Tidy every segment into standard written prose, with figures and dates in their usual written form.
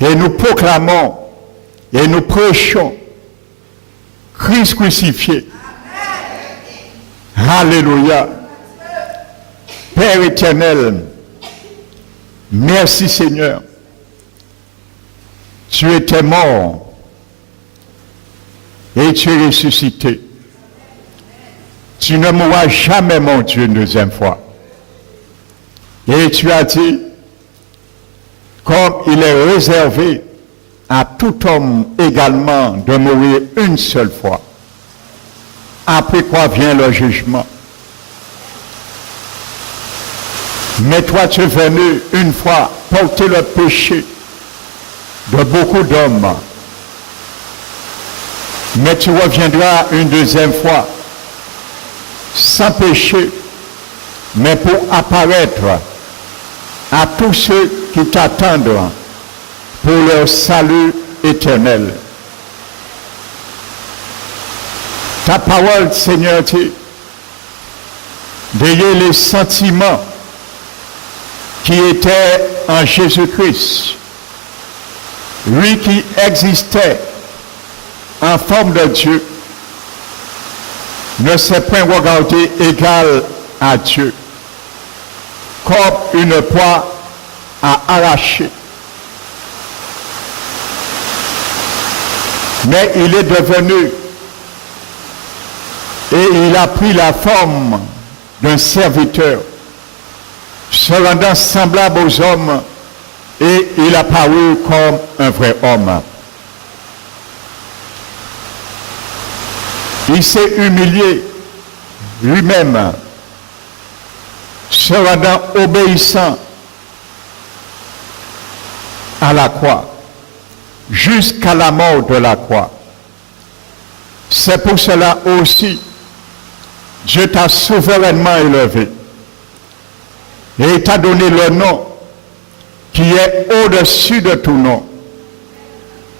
Et nous proclamons et nous prêchons Christ crucifié. Alléluia. Père éternel, merci Seigneur. Tu étais mort et tu es ressuscité. Tu ne mourras jamais, mon Dieu, une deuxième fois. Et tu as dit, comme il est réservé à tout homme également de mourir une seule fois, après quoi vient le jugement. Mais toi, tu es venu une fois porter le péché de beaucoup d'hommes. Mais tu reviendras une deuxième fois, sans péché, mais pour apparaître à tous ceux qui t'attendent pour leur salut éternel. Ta parole, Seigneur, dit, d'ayez les sentiments qui étaient en Jésus-Christ, lui qui existait en forme de Dieu, ne s'est point regardé égal à Dieu, comme une proie à arracher. Mais il est devenu et il a pris la forme d'un serviteur, se rendant semblable aux hommes, et il a paru comme un vrai homme. Il s'est humilié lui-même, se rendant obéissant à la croix, jusqu'à la mort de la croix. C'est pour cela aussi, Dieu t'a souverainement élevé et t'a donné le nom qui est au-dessus de tout nom.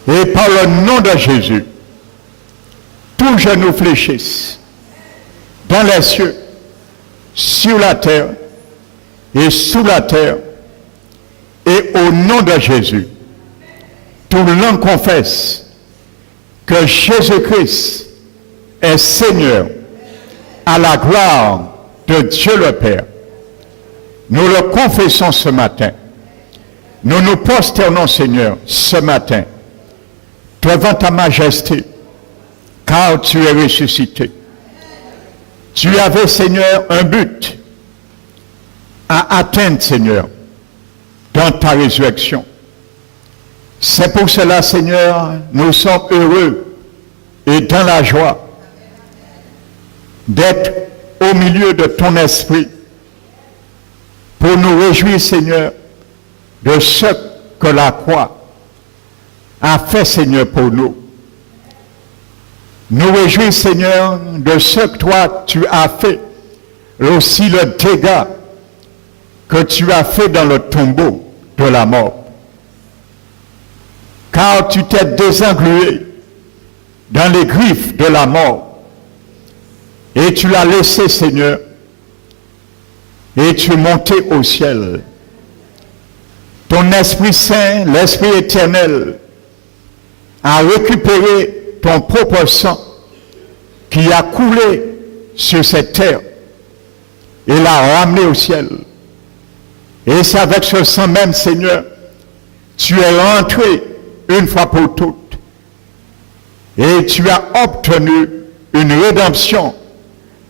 Et par le nom de Jésus, tous genoux fléchissent dans les cieux, sur la terre et sous la terre, et au nom de Jésus, tout l'homme confesse que Jésus-Christ est Seigneur à la gloire de Dieu le Père. Nous le confessons ce matin. Nous nous prosternons, Seigneur, ce matin, devant ta majesté, car tu es ressuscité. Tu avais, Seigneur, un but à atteindre, Seigneur, dans ta résurrection. C'est pour cela, Seigneur, nous sommes heureux et dans la joie d'être au milieu de ton esprit pour nous réjouir, Seigneur, de ce que la croix a fait, Seigneur, pour nous. Nous réjouir, Seigneur, de ce que toi, tu as fait, aussi le dégât que tu as fait dans le tombeau de la mort. Car tu t'es désenglué dans les griffes de la mort. Et tu l'as laissé, Seigneur, et tu es monté au ciel. Ton Esprit Saint, l'Esprit éternel, a récupéré ton propre sang qui a coulé sur cette terre et l'a ramené au ciel. Et c'est avec ce sang même, Seigneur, tu es rentré une fois pour toutes. Et tu as obtenu une rédemption,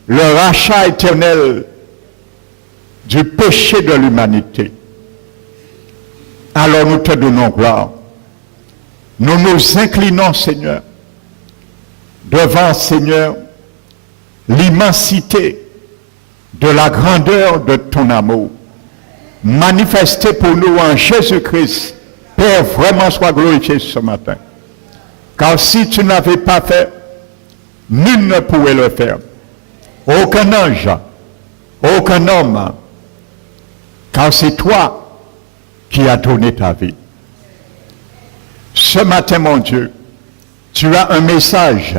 le rachat éternel du péché de l'humanité. Alors nous te donnons gloire. Nous nous inclinons, Seigneur, devant, Seigneur, l'immensité de la grandeur de ton amour, manifesté pour nous en Jésus-Christ. Père, vraiment sois glorifié ce matin. Car si tu n'avais pas fait, nul ne pouvait le faire. Aucun ange, aucun homme. Car c'est toi qui as donné ta vie. Ce matin, mon Dieu, tu as un message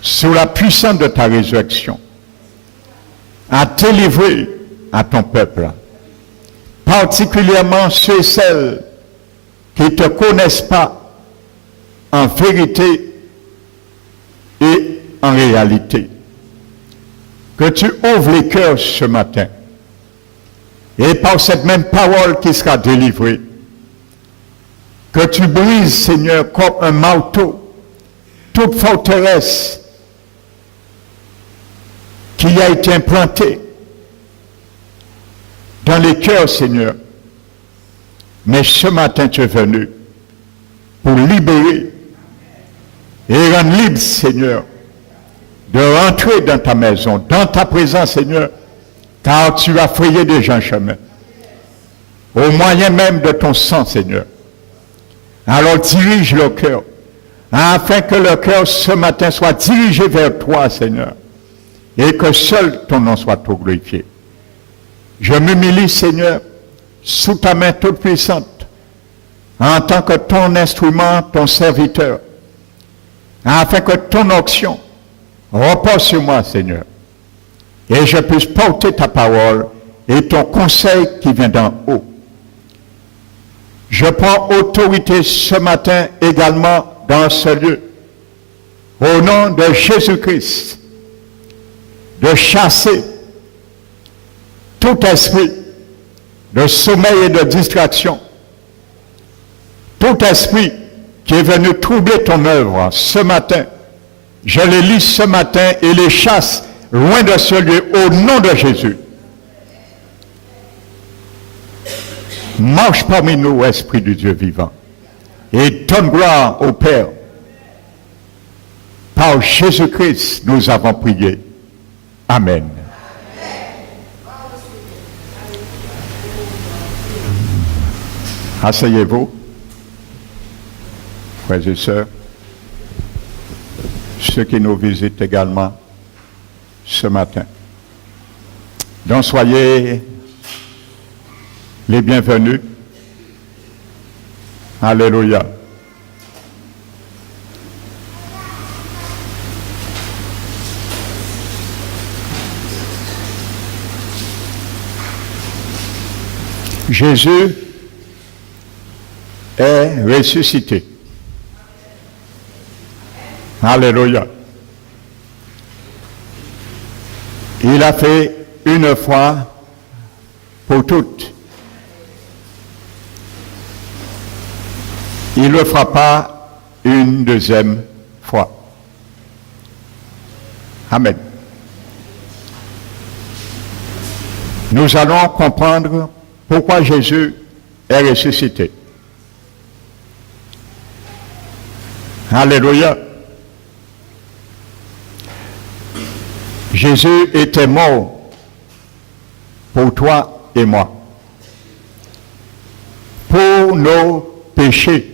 sur la puissance de ta résurrection à délivrer à ton peuple, particulièrement ceux et celles qui ne te connaissent pas en vérité et en réalité. Que tu ouvres les cœurs ce matin. Et par cette même parole qui sera délivrée, que tu brises, Seigneur, comme un marteau, toute forteresse qui a été implantée dans les cœurs, Seigneur. Mais ce matin, tu es venu pour libérer et rendre libre, Seigneur, de rentrer dans ta maison, dans ta présence, Seigneur, car tu as frayé déjà un chemin, au moyen même de ton sang, Seigneur. Alors dirige le cœur, afin que le cœur ce matin soit dirigé vers toi, Seigneur, et que seul ton nom soit tout glorifié. Je m'humilie, Seigneur, sous ta main toute puissante, en tant que ton instrument, ton serviteur, afin que ton onction repose sur moi, Seigneur, et je puisse porter ta parole et ton conseil qui vient d'en haut. Je prends autorité ce matin également dans ce lieu, au nom de Jésus-Christ, de chasser tout esprit de sommeil et de distraction, tout esprit qui est venu troubler ton œuvre ce matin. Je les lis ce matin et les chasse loin de ce lieu au nom de Jésus. Marche parmi nous, Esprit du Dieu vivant, et donne gloire au Père. Par Jésus-Christ, nous avons prié. Amen. Asseyez-vous, frères et sœurs, ceux qui nous visitent également ce matin. Donc soyez les bienvenus. Alléluia. Jésus est ressuscité. Alléluia. Il a fait une fois pour toutes. Il ne le fera pas une deuxième fois. Amen. Nous allons comprendre pourquoi Jésus est ressuscité. Alléluia. Jésus était mort pour toi et moi, pour nos péchés.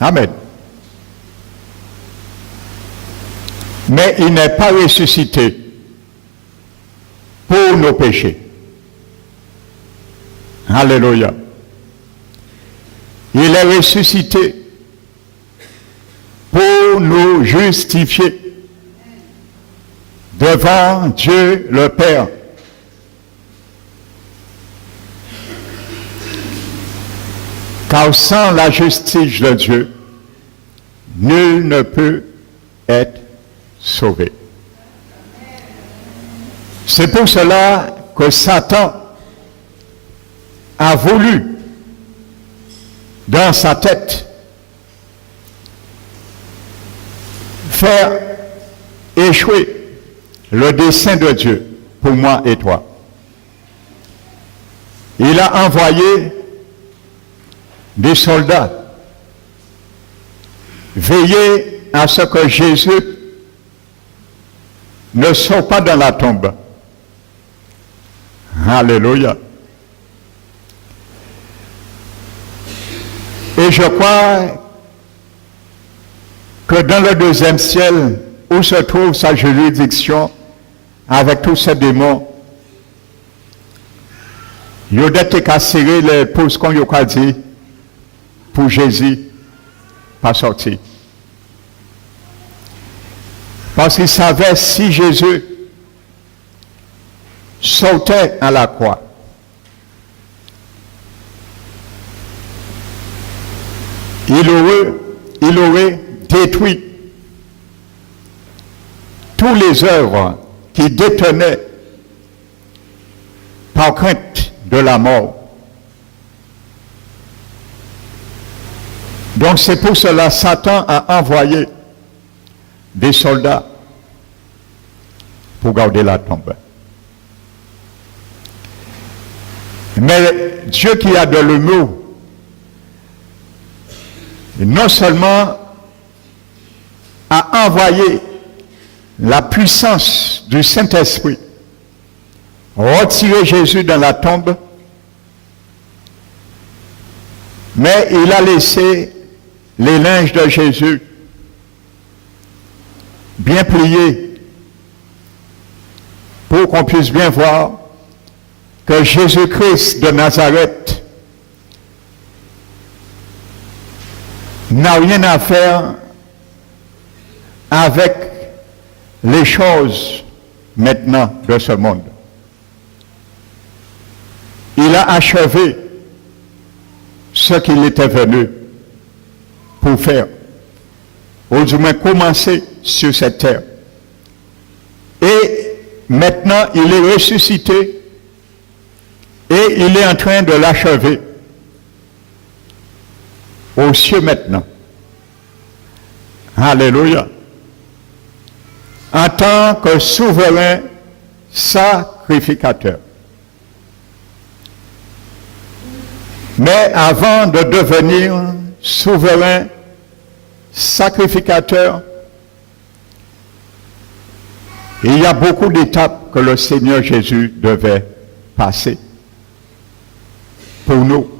Amen. Mais il n'est pas ressuscité pour nos péchés. Alléluia. Il est ressuscité pour nous justifier devant Dieu le Père. Car sans la justice de Dieu, nul ne peut être sauvé. C'est pour cela que Satan a voulu, dans sa tête, faire échouer le dessein de Dieu pour moi et toi. Il a envoyé des soldats veiller à ce que Jésus ne soit pas dans la tombe. Alléluia. Et je crois que dans le deuxième ciel, où se trouve sa juridiction avec tous ces démons, il a été cassé les pouces qu'on y a dit pour Jésus pas sorti. Parce qu'il savait si Jésus sautait à la croix, il aurait détruit tous les œuvres qui détenaient par crainte de la mort. Donc c'est pour cela que Satan a envoyé des soldats pour garder la tombe. Mais Dieu qui a de l'humour, non seulement a envoyé la puissance du Saint-Esprit, retirer Jésus dans la tombe, mais il a laissé les linges de Jésus bien pliés pour qu'on puisse bien voir que Jésus-Christ de Nazareth n'a rien à faire avec les choses maintenant de ce monde. Il a achevé ce qu'il était venu pour faire, ou du moins commencer sur cette terre. Et maintenant, il est ressuscité et il est en train de l'achever aux cieux maintenant. Alléluia. En tant que souverain sacrificateur. Mais avant de devenir souverain sacrificateur, il y a beaucoup d'étapes que le Seigneur Jésus devait passer pour nous.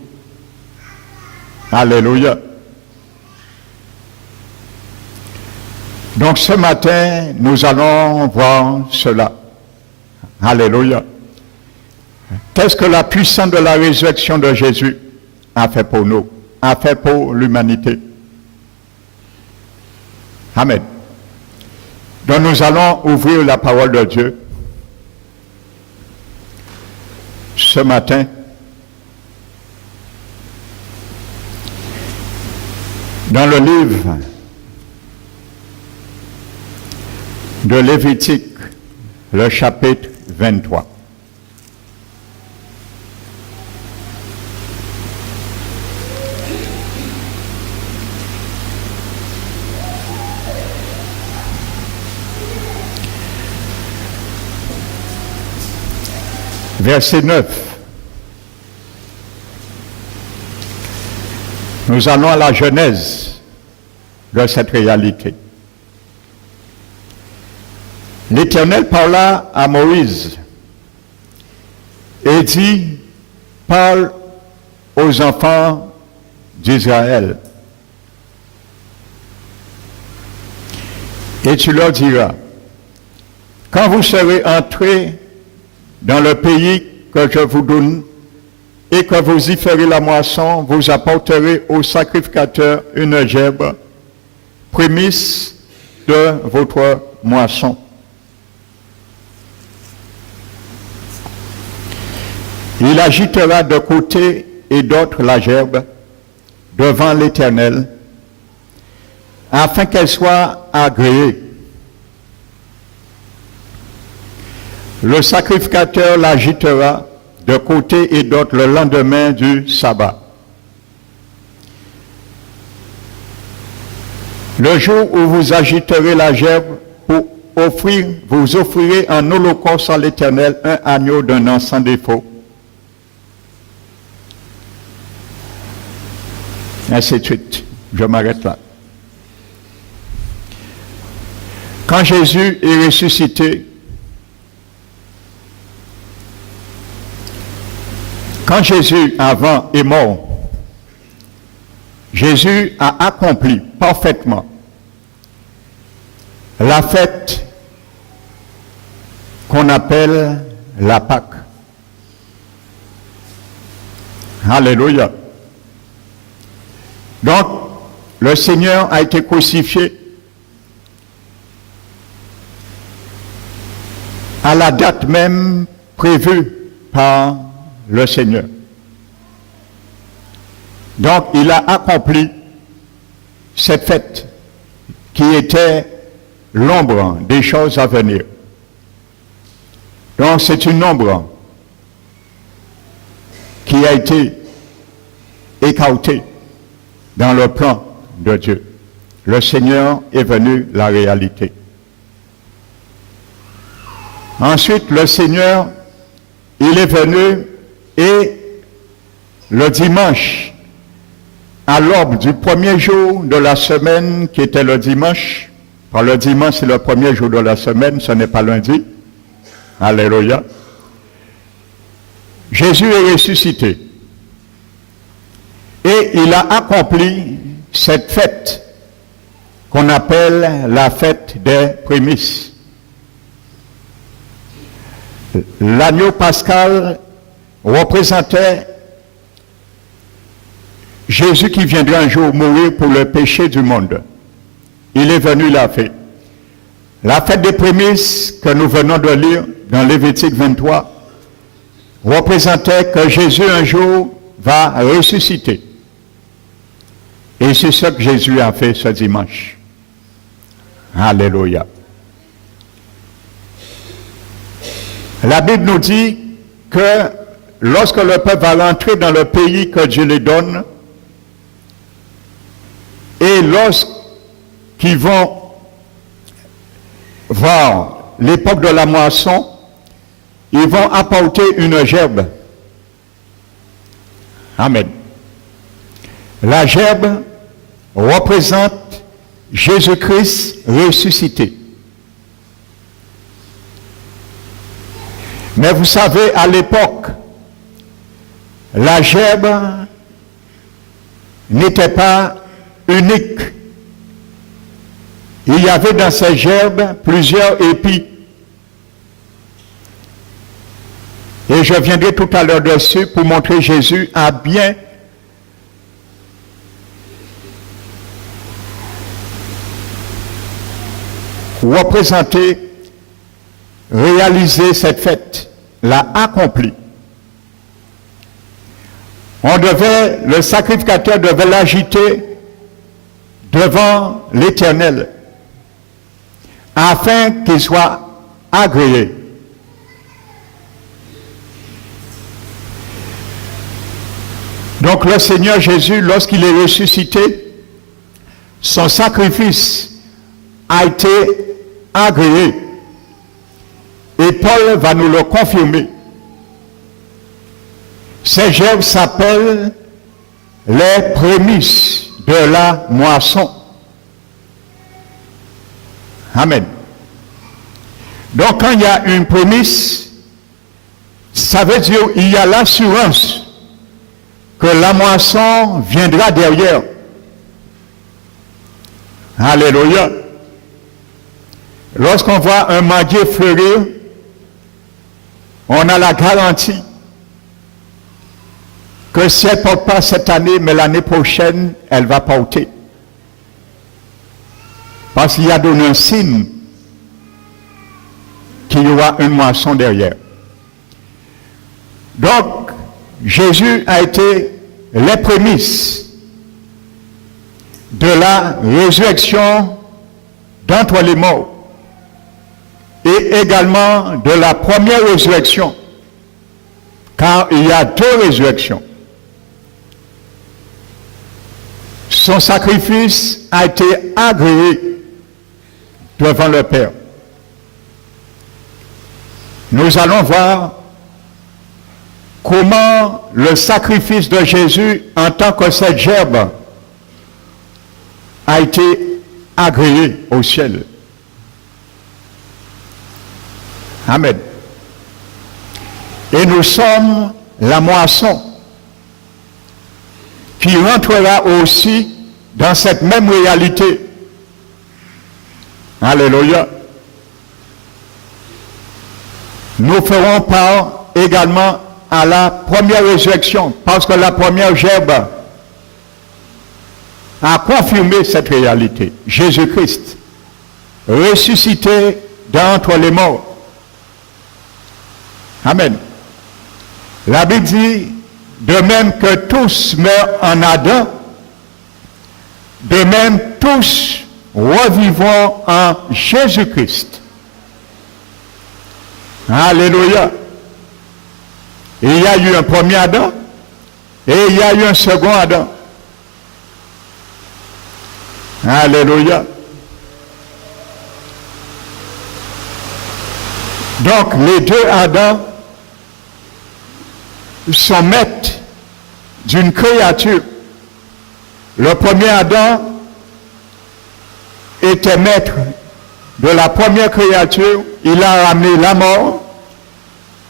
Alléluia. Donc ce matin, nous allons voir cela. Alléluia. Qu'est-ce que la puissance de la résurrection de Jésus a fait pour nous, a fait pour l'humanité? Amen. Donc nous allons ouvrir la parole de Dieu ce matin. Dans le livre de Lévitique, le chapitre 23. Verset 9. Nous allons à la genèse de cette réalité. L'Éternel parla à Moïse et dit, parle aux enfants d'Israël. Et tu leur diras, quand vous serez entrés dans le pays que je vous donne, et que vous y ferez la moisson, vous apporterez au sacrificateur une gerbe, prémisse de votre moisson. Il agitera de côté et d'autre la gerbe devant l'Éternel, afin qu'elle soit agréée. Le sacrificateur l'agitera de côté et d'autre le lendemain du sabbat. Le jour où vous agiterez la gerbe pour offrir, vous offrirez en holocauste à l'Éternel un agneau d'un an sans défaut. Ainsi de suite. Je m'arrête là. Quand Jésus est ressuscité, quand Jésus avant est mort, Jésus a accompli parfaitement la fête qu'on appelle la Pâque. Alléluia. Donc, le Seigneur a été crucifié à la date même prévue par le Seigneur. Donc, il a accompli cette fête qui était l'ombre des choses à venir. Donc c'est une ombre qui a été écartée dans le plan de Dieu. Le Seigneur est venu la réalité. Ensuite, le Seigneur, il est venu et le dimanche, à l'aube du premier jour de la semaine, qui était le dimanche, par le dimanche c'est le premier jour de la semaine, ce n'est pas lundi, alléluia, Jésus est ressuscité et il a accompli cette fête qu'on appelle la fête des prémices. L'agneau pascal représentait Jésus qui viendrait un jour mourir pour le péché du monde. Il est venu, il l'a fait. La fête des prémices que nous venons de lire dans Lévitique 23 représentait que Jésus un jour va ressusciter. Et c'est ce que Jésus a fait ce dimanche. Alléluia. La Bible nous dit que lorsque le peuple va rentrer dans le pays que Dieu lui donne, et lorsqu'ils vont voir l'époque de la moisson, ils vont apporter une gerbe. Amen. La gerbe représente Jésus-Christ ressuscité. Mais vous savez, à l'époque, la gerbe n'était pas unique. Il y avait dans ces gerbes plusieurs épis. Et je viendrai tout à l'heure dessus pour montrer Jésus a bien représenté, réalisé cette fête, l'a accompli. Le sacrificateur devait l'agiter devant l'Éternel, afin qu'il soit agréé. Donc le Seigneur Jésus, lorsqu'il est ressuscité, son sacrifice a été agréé. Et Paul va nous le confirmer. Ces gerbes s'appellent les prémices de la moisson. Amen. Donc quand il y a une prémisse, ça veut dire qu'il y a l'assurance que la moisson viendra derrière. Alléluia. Lorsqu'on voit un manguier fleurir, on a la garantie que si elle ne porte pas cette année, mais l'année prochaine, elle va porter. Parce qu'il y a donné un signe qu'il y aura une moisson derrière. Donc, Jésus a été les prémices de la résurrection d'entre les morts et également de la première résurrection, car il y a deux résurrections. Son sacrifice a été agréé devant le Père. Nous allons voir comment le sacrifice de Jésus en tant que cette gerbe a été agréé au ciel. Amen. Et nous sommes la moisson qui rentrera aussi dans cette même réalité. Alléluia. Nous ferons part également à la première résurrection, parce que la première gerbe a confirmé cette réalité. Jésus-Christ, ressuscité d'entre les morts. Amen. La Bible dit, de même que tous meurent en Adam, De même, tous revivons en Jésus-Christ. Alléluia. Et il y a eu un premier Adam et il y a eu un second Adam. Alléluia. Donc les deux Adams sont maîtres d'une créature. Le premier Adam était maître de la première créature, il a ramené la mort.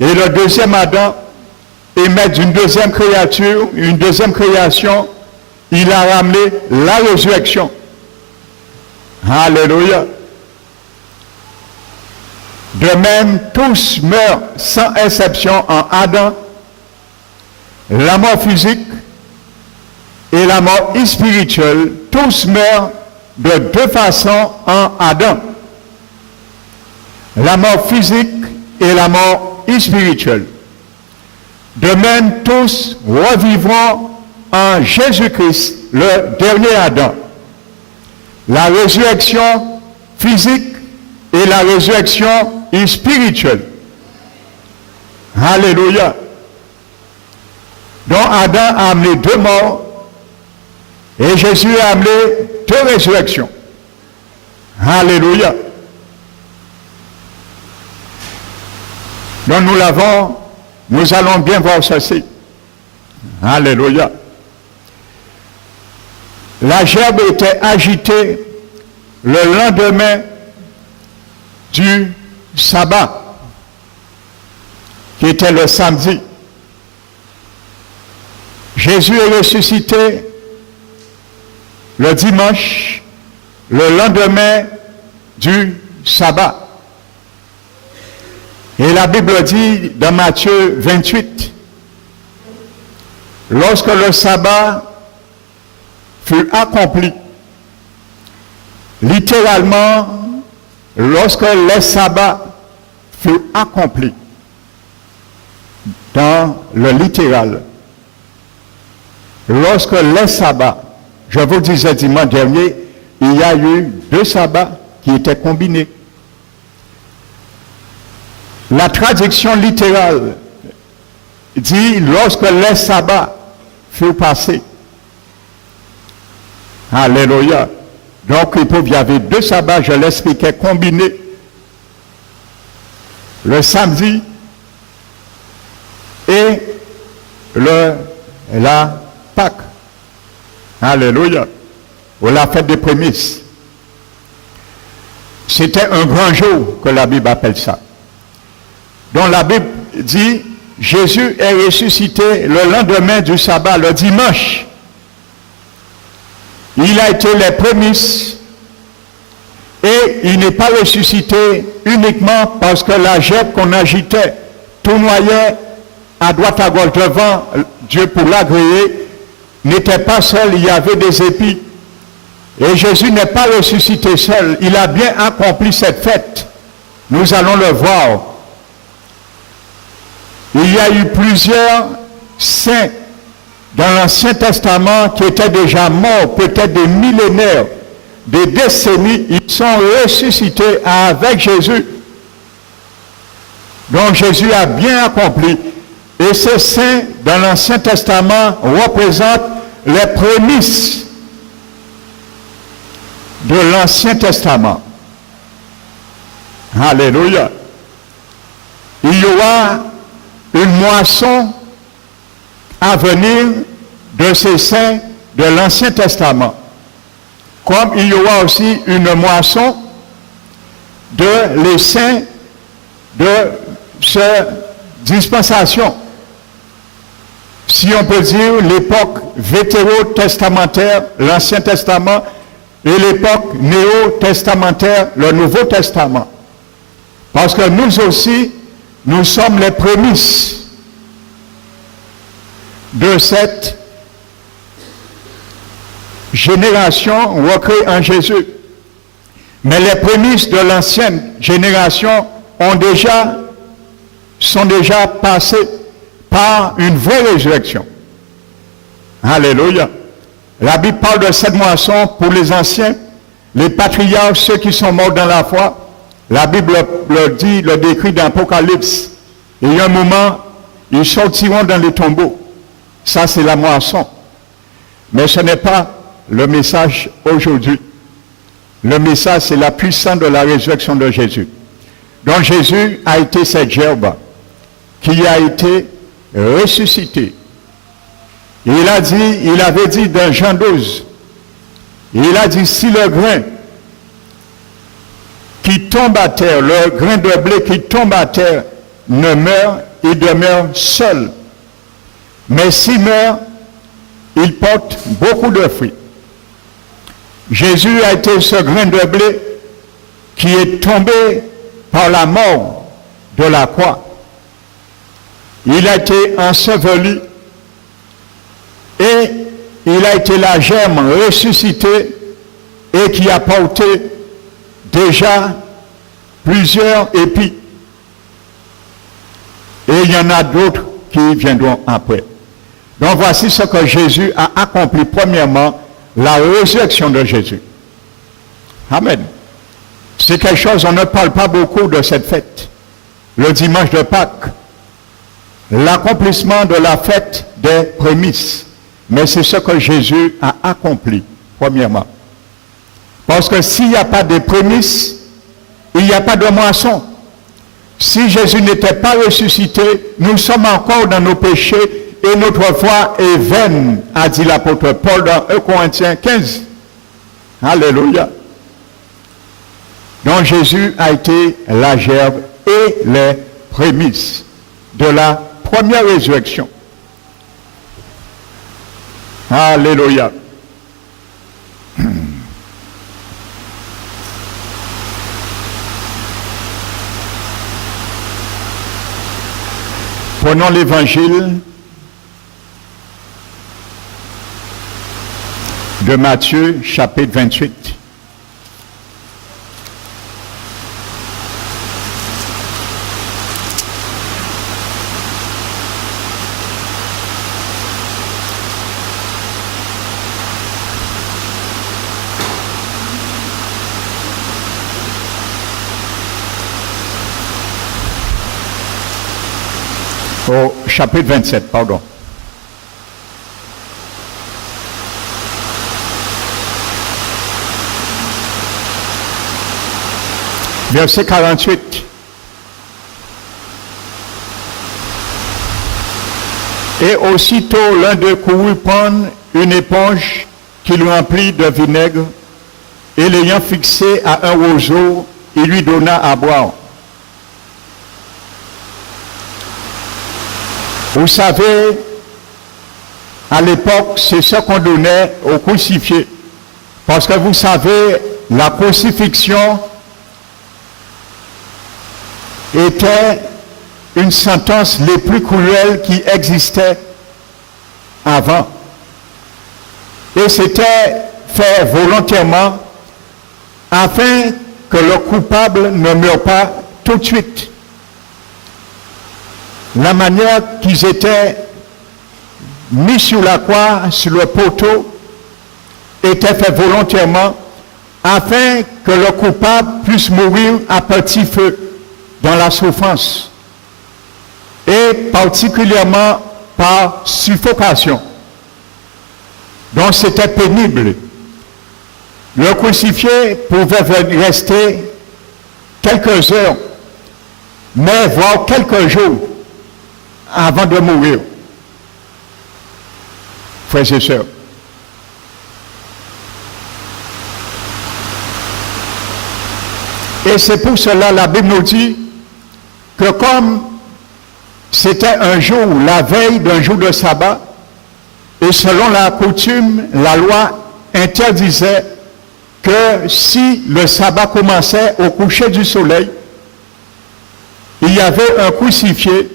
Et le deuxième Adam est maître d'une deuxième créature, une deuxième création, il a ramené la résurrection. Alléluia. De même, tous meurent sans exception en Adam, la mort physique et la mort spirituelle, tous meurent de deux façons en Adam. La mort physique et la mort spirituelle. De même, tous revivront en Jésus-Christ, le dernier Adam. La résurrection physique et la résurrection spirituelle. Alléluia. Donc Adam a amené deux morts et Jésus a amené deux résurrections. Alléluia. Donc nous allons bien voir ceci. Alléluia. La gerbe était agitée le lendemain du sabbat, qui était le samedi. Jésus est ressuscité le dimanche, le lendemain du sabbat. Et la Bible dit dans Matthieu 28, lorsque le sabbat fut accompli, littéralement, lorsque le sabbat fut accompli, dans le littéral, lorsque le sabbat, je vous disais dimanche dernier, il y a eu deux sabbats qui étaient combinés. La traduction littérale dit lorsque les sabbats furent passés. Alléluia. Donc il y avait deux sabbats, je l'expliquais, combinés. Le samedi et la Pâque. Alléluia. Ou la fête des prémices. C'était un grand jour que la Bible appelle ça. Donc la Bible dit, Jésus est ressuscité le lendemain du sabbat, le dimanche. Il a été les prémices et il n'est pas ressuscité uniquement parce que la gerbe qu'on agitait tournoyait à droite à gauche devant Dieu pour l'agréer, n'était pas seul, il y avait des épis. Et Jésus n'est pas ressuscité seul, il a bien accompli cette fête. Nous allons le voir. Il y a eu plusieurs saints dans l'Ancien Testament qui étaient déjà morts, peut-être des millénaires, des décennies, ils sont ressuscités avec Jésus. Donc Jésus a bien accompli. Et ces saints dans l'Ancien Testament représentent les prémices de l'Ancien Testament. Alléluia. Il y aura une moisson à venir de ces saints de l'Ancien Testament. Comme il y aura aussi une moisson de les saints de cette dispensation. Si on peut dire l'époque vétérotestamentaire, l'Ancien Testament, et l'époque néo-testamentaire, le Nouveau Testament. Parce que nous aussi, nous sommes les prémices de cette génération recréée en Jésus. Mais les prémices de l'ancienne génération sont déjà passées par une vraie résurrection. Alléluia. La Bible parle de cette moisson pour les anciens, les patriarches, ceux qui sont morts dans la foi. La Bible le décrit dans l'Apocalypse. Et il y a un moment, ils sortiront dans les tombeaux. Ça, c'est la moisson. Mais ce n'est pas le message aujourd'hui. Le message, c'est la puissance de la résurrection de Jésus. Donc Jésus a été cette gerbe qui a été ressuscité. Il avait dit dans Jean 12, il a dit, si le grain qui tombe à terre, le grain de blé qui tombe à terre ne meurt, il demeure seul. Mais s'il meurt, il porte beaucoup de fruits. Jésus a été ce grain de blé qui est tombé par la mort de la croix. Il a été enseveli et il a été la germe ressuscitée et qui a porté déjà plusieurs épis. Et il y en a d'autres qui viendront après. Donc voici ce que Jésus a accompli. Premièrement, la résurrection de Jésus. Amen. C'est quelque chose, on ne parle pas beaucoup de cette fête. Le dimanche de Pâques. L'accomplissement de la fête des prémices. Mais c'est ce que Jésus a accompli, premièrement. Parce que s'il n'y a pas de prémices, il n'y a pas de moisson. Si Jésus n'était pas ressuscité, nous sommes encore dans nos péchés et notre foi est vaine, a dit l'apôtre Paul dans 1 Corinthiens 15. Alléluia. Donc Jésus a été la gerbe et les prémices de la première résurrection. Alléluia. Prenons l'évangile de Matthieu, chapitre 28. Au chapitre 27, pardon. Verset 48. Et aussitôt l'un d'eux courut prendre une éponge qu'il remplit de vinaigre et l'ayant fixé à un roseau, il lui donna à boire. Vous savez, à l'époque, c'est ce qu'on donnait aux crucifiés. Parce que vous savez, la crucifixion était une sentence les plus cruelles qui existait avant. Et c'était fait volontairement afin que le coupable ne meure pas tout de suite. La manière qu'ils étaient mis sur la croix, sur le poteau, était fait volontairement afin que le coupable puisse mourir à petit feu dans la souffrance et particulièrement par suffocation. Donc c'était pénible. Le crucifié pouvait rester quelques heures, mais voire quelques jours avant de mourir. Frères et sœurs. Et c'est pour cela la Bible nous dit que comme c'était un jour, la veille d'un jour de sabbat, et selon la coutume, la loi interdisait que si le sabbat commençait au coucher du soleil, il y avait un crucifié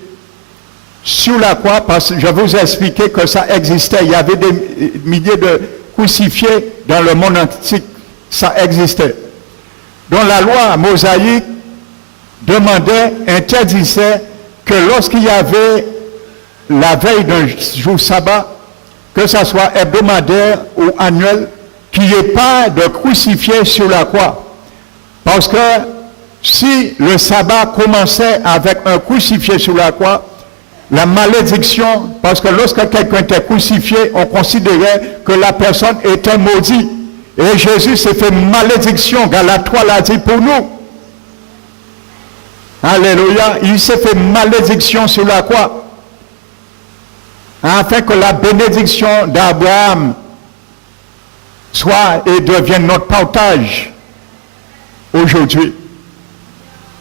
sur la croix, parce que je vous ai expliqué que ça existait. Il y avait des milliers de crucifiés dans le monde antique. Ça existait. Donc la loi mosaïque demandait, interdisait que lorsqu'il y avait la veille d'un jour sabbat, que ça soit hebdomadaire ou annuel, qu'il n'y ait pas de crucifié sur la croix. Parce que si le sabbat commençait avec un crucifié sur la croix, la malédiction, parce que lorsque quelqu'un était crucifié, on considérait que la personne était maudite. Et Jésus s'est fait malédiction, Galates 3 l'a dit pour nous. Alléluia, il s'est fait malédiction sur la croix, afin que la bénédiction d'Abraham soit et devienne notre partage aujourd'hui.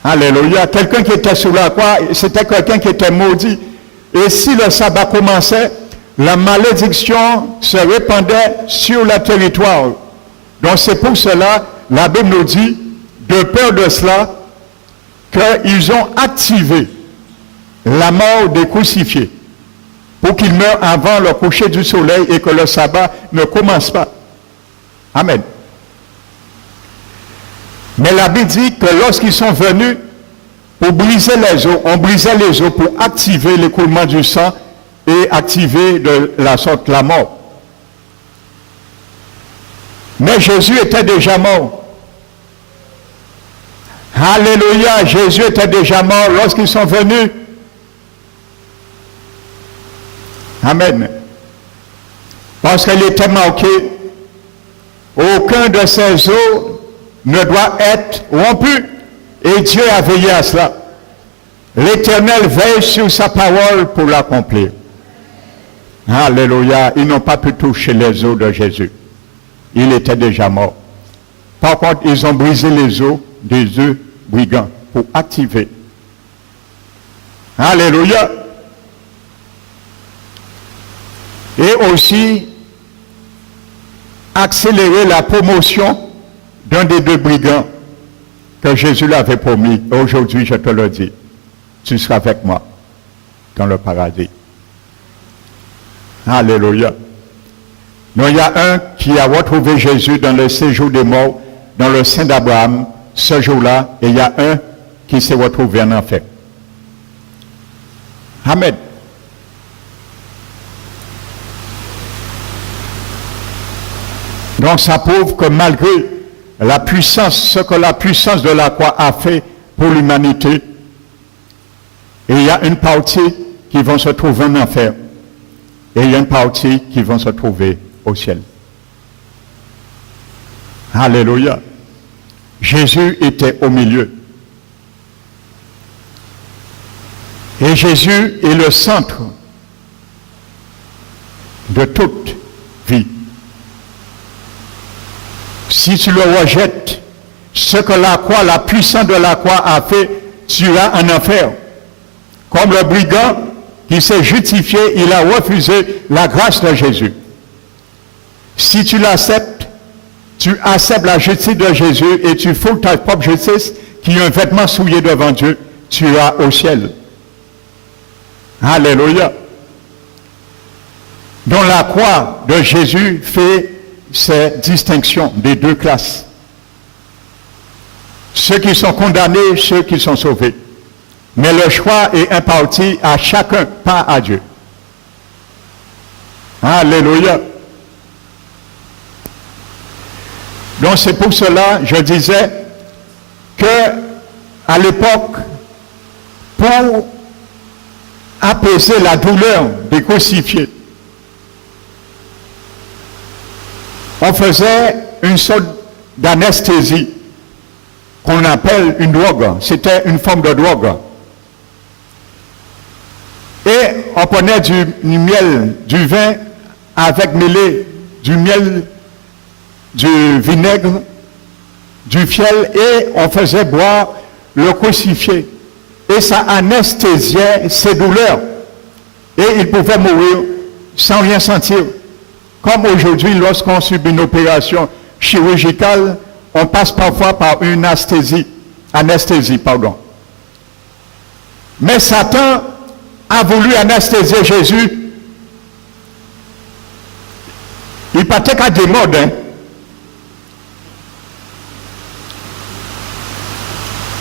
Alléluia. Quelqu'un qui était sur la croix, c'était quelqu'un qui était maudit. Et si le sabbat commençait, la malédiction se répandait sur le territoire. Donc c'est pour cela, la Bible nous dit, de peur de cela, qu'ils ont activé la mort des crucifiés pour qu'ils meurent avant le coucher du soleil et que le sabbat ne commence pas. Amen. Mais la Bible dit que lorsqu'ils sont venus pour briser les os, on brisait les os pour activer l'écoulement du sang et activer de la sorte la mort. Mais Jésus était déjà mort. Alléluia, Jésus était déjà mort lorsqu'ils sont venus. Amen. Parce qu'il était marqué, aucun de ces os ne doit être rompu. Et Dieu a veillé à cela. L'Éternel veille sur sa parole pour l'accomplir. Alléluia. Ils n'ont pas pu toucher les os de Jésus. Il était déjà mort. Par contre, ils ont brisé les os des œufs brigands pour activer. Alléluia. Et aussi accélérer la promotion d'un des deux brigands que Jésus l'avait promis. Aujourd'hui, je te le dis, tu seras avec moi dans le paradis. Alléluia. Donc, il y a un qui a retrouvé Jésus dans le séjour des morts, dans le sein d'Abraham, ce jour-là, et il y a un qui s'est retrouvé en enfer. Amen. Donc, ça prouve que malgré la puissance, ce que la puissance de la croix a fait pour l'humanité, et il y a une partie qui vont se trouver en enfer, et il y a une partie qui vont se trouver au ciel. Alléluia. Jésus était au milieu. Et Jésus est le centre de toute vie. Si tu le rejettes, ce que la croix, la puissance de la croix a fait, tu iras en enfer. Comme le brigand qui s'est justifié, il a refusé la grâce de Jésus. Si tu l'acceptes, tu acceptes la justice de Jésus et tu foules ta propre justice, qui est un vêtement souillé devant Dieu, tu iras au ciel. Alléluia. Donc la croix de Jésus fait ces distinctions des deux classes. Ceux qui sont condamnés, ceux qui sont sauvés. Mais le choix est imparti à chacun, pas à Dieu. Alléluia. Donc c'est pour cela, je disais, que à l'époque, pour apaiser la douleur des crucifiés, on faisait une sorte d'anesthésie qu'on appelle une drogue. C'était une forme de drogue. Et on prenait du miel, du vin avec mêlé, du miel, du vinaigre, du fiel, et on faisait boire le crucifié. Et ça anesthésiait ses douleurs. Et il pouvait mourir sans rien sentir. Comme aujourd'hui, lorsqu'on subit une opération chirurgicale, on passe parfois par une anesthésie. Mais Satan a voulu anesthésier Jésus. Il partait qu'à des modes.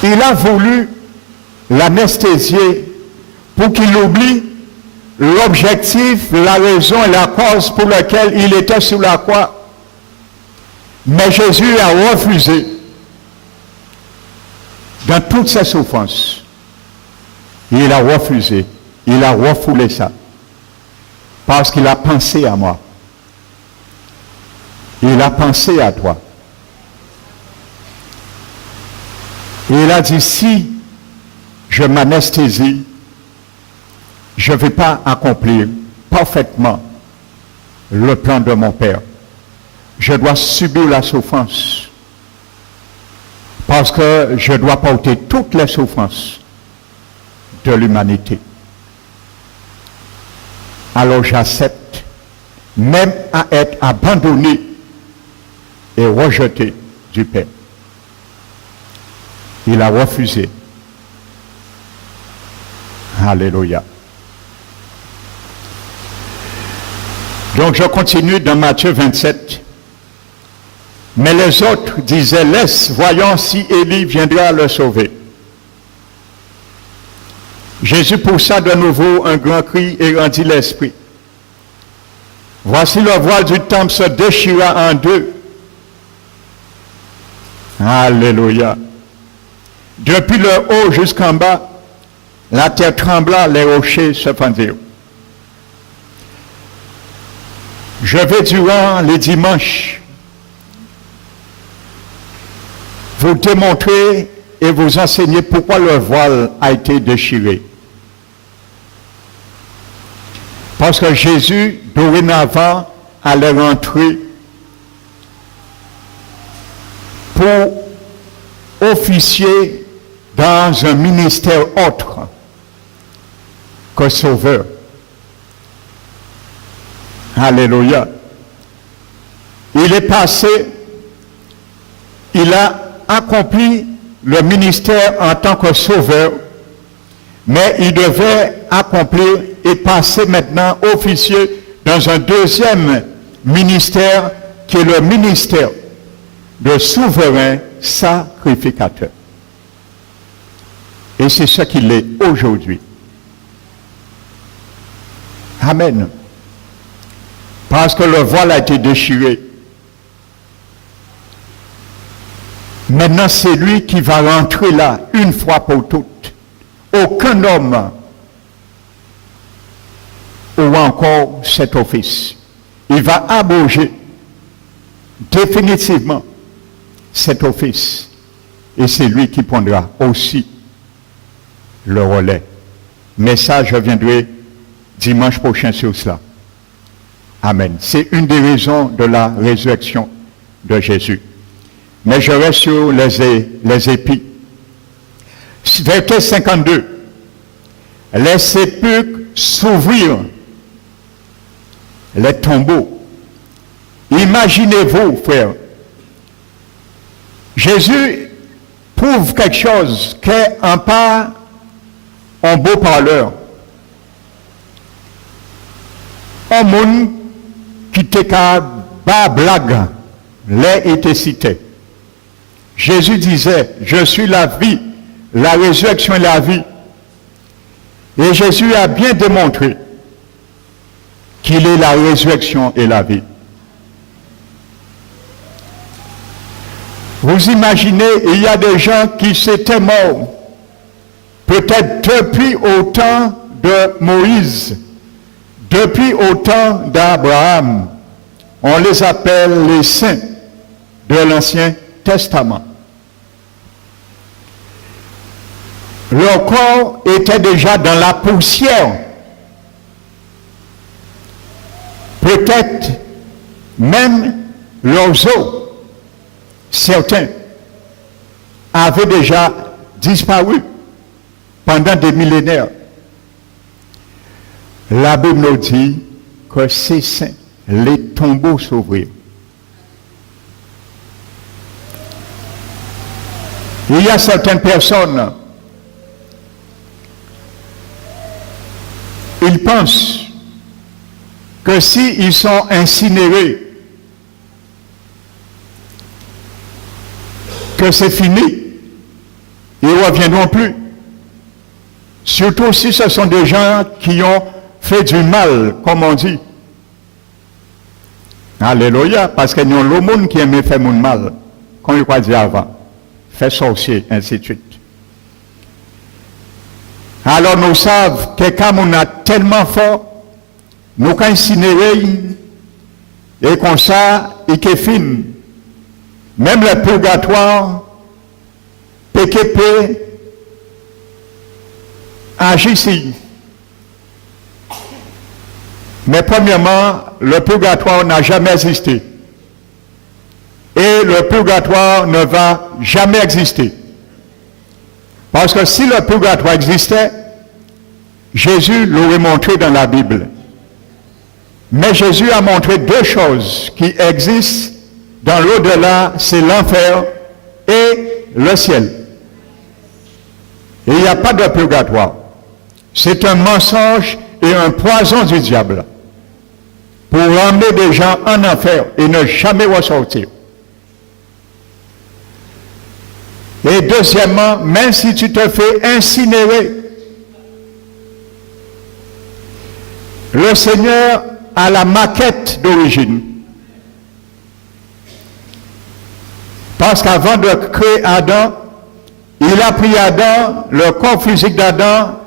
Il a voulu l'anesthésier pour qu'il oublie l'objectif, la raison et la cause pour laquelle il était sur la croix. Mais Jésus a refusé, dans toutes ses souffrances, il a refusé, il a refoulé ça, parce qu'il a pensé à moi. Il a pensé à toi. Et il a dit, si je m'anesthésie, je ne vais pas accomplir parfaitement le plan de mon Père. Je dois subir la souffrance. Parce que je dois porter toutes les souffrances de l'humanité. Alors j'accepte, même à être abandonné et rejeté du Père. Il a refusé. Alléluia. Donc je continue dans Matthieu 27. Mais les autres disaient, laisse, voyons si Élie viendra le sauver. Jésus poussa de nouveau un grand cri et rendit l'esprit. Voici le voile du temple se déchira en deux. Alléluia. Depuis le haut jusqu'en bas, la terre trembla, les rochers se fendirent. Je vais durant les dimanches vous démontrer et vous enseigner pourquoi le voile a été déchiré. Parce que Jésus, dorénavant, allait rentrer pour officier dans un ministère autre que sauveur. Alléluia. Il est passé, il a accompli le ministère en tant que sauveur, mais il devait accomplir et passer maintenant officier dans un deuxième ministère qui est le ministère de souverain sacrificateur. Et c'est ce qu'il est aujourd'hui. Amen. Parce que le voile a été déchiré. Maintenant, c'est lui qui va rentrer là, une fois pour toutes. Aucun homme aura encore cet office. Il va abroger définitivement cet office. Et c'est lui qui prendra aussi le relais. Mais ça, je viendrai dimanche prochain sur cela. Amen. C'est une des raisons de la résurrection de Jésus. Mais je reste sur les épis. Verset 52. Les sépulcres s'ouvrirent, les tombeaux. Imaginez-vous, frère, Jésus prouve quelque chose qu'est en part un beau parleur. Un monde qui te bas blague, les était cité. Jésus disait, je suis la vie, la résurrection et la vie. Et Jésus a bien démontré qu'il est la résurrection et la vie. Vous imaginez, il y a des gens qui s'étaient morts, peut-être depuis au temps de Moïse, depuis au temps d'Abraham. On les appelle les saints de l'Ancien Testament. Leur corps était déjà dans la poussière. Peut-être même leurs os, certains, avaient déjà disparu pendant des millénaires. La Bible nous dit que ces saints, les tombeaux s'ouvrirent. Il y a certaines personnes, ils pensent que s'ils sont incinérés, que c'est fini, ils ne reviendront plus. Surtout si ce sont des gens qui ont fait du mal, comme on dit. Alléluia, parce qu'il y a le monde qui aime faire mon mal, comme il croit dire avant. Fait sorcier, ainsi de suite. Alors nous savons que quand on a tellement fort, nous quand incinérer, et comme ça, il est fin. Même le purgatoire, PKP, agit ici. Mais premièrement, le purgatoire n'a jamais existé. Et le purgatoire ne va jamais exister. Parce que si le purgatoire existait, Jésus l'aurait montré dans la Bible. Mais Jésus a montré deux choses qui existent dans l'au-delà, c'est l'enfer et le ciel. Et il n'y a pas de purgatoire. C'est un mensonge et un poison du diable pour emmener des gens en enfer et ne jamais ressortir. Et deuxièmement, même si tu te fais incinérer, le Seigneur a la maquette d'origine. Parce qu'avant de créer Adam, il a pris Adam, le corps physique d'Adam,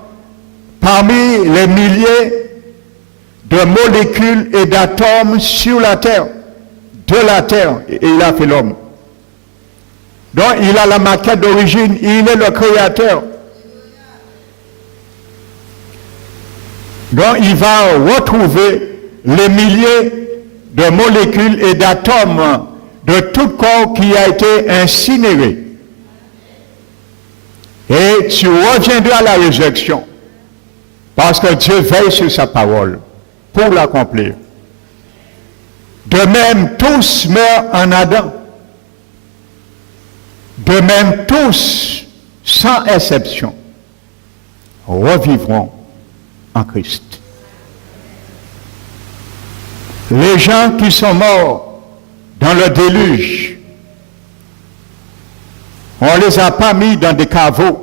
parmi les milliers de molécules et d'atomes sur la terre, de la terre, et il a fait l'homme. Donc il a la maquette d'origine, il est le créateur. Donc il va retrouver les milliers de molécules et d'atomes de tout corps qui a été incinéré. Et tu reviendras à la résurrection. Parce que Dieu veille sur sa parole pour l'accomplir. De même, tous meurent en Adam. De même, tous, sans exception, revivront en Christ. Les gens qui sont morts dans le déluge, on ne les a pas mis dans des caveaux.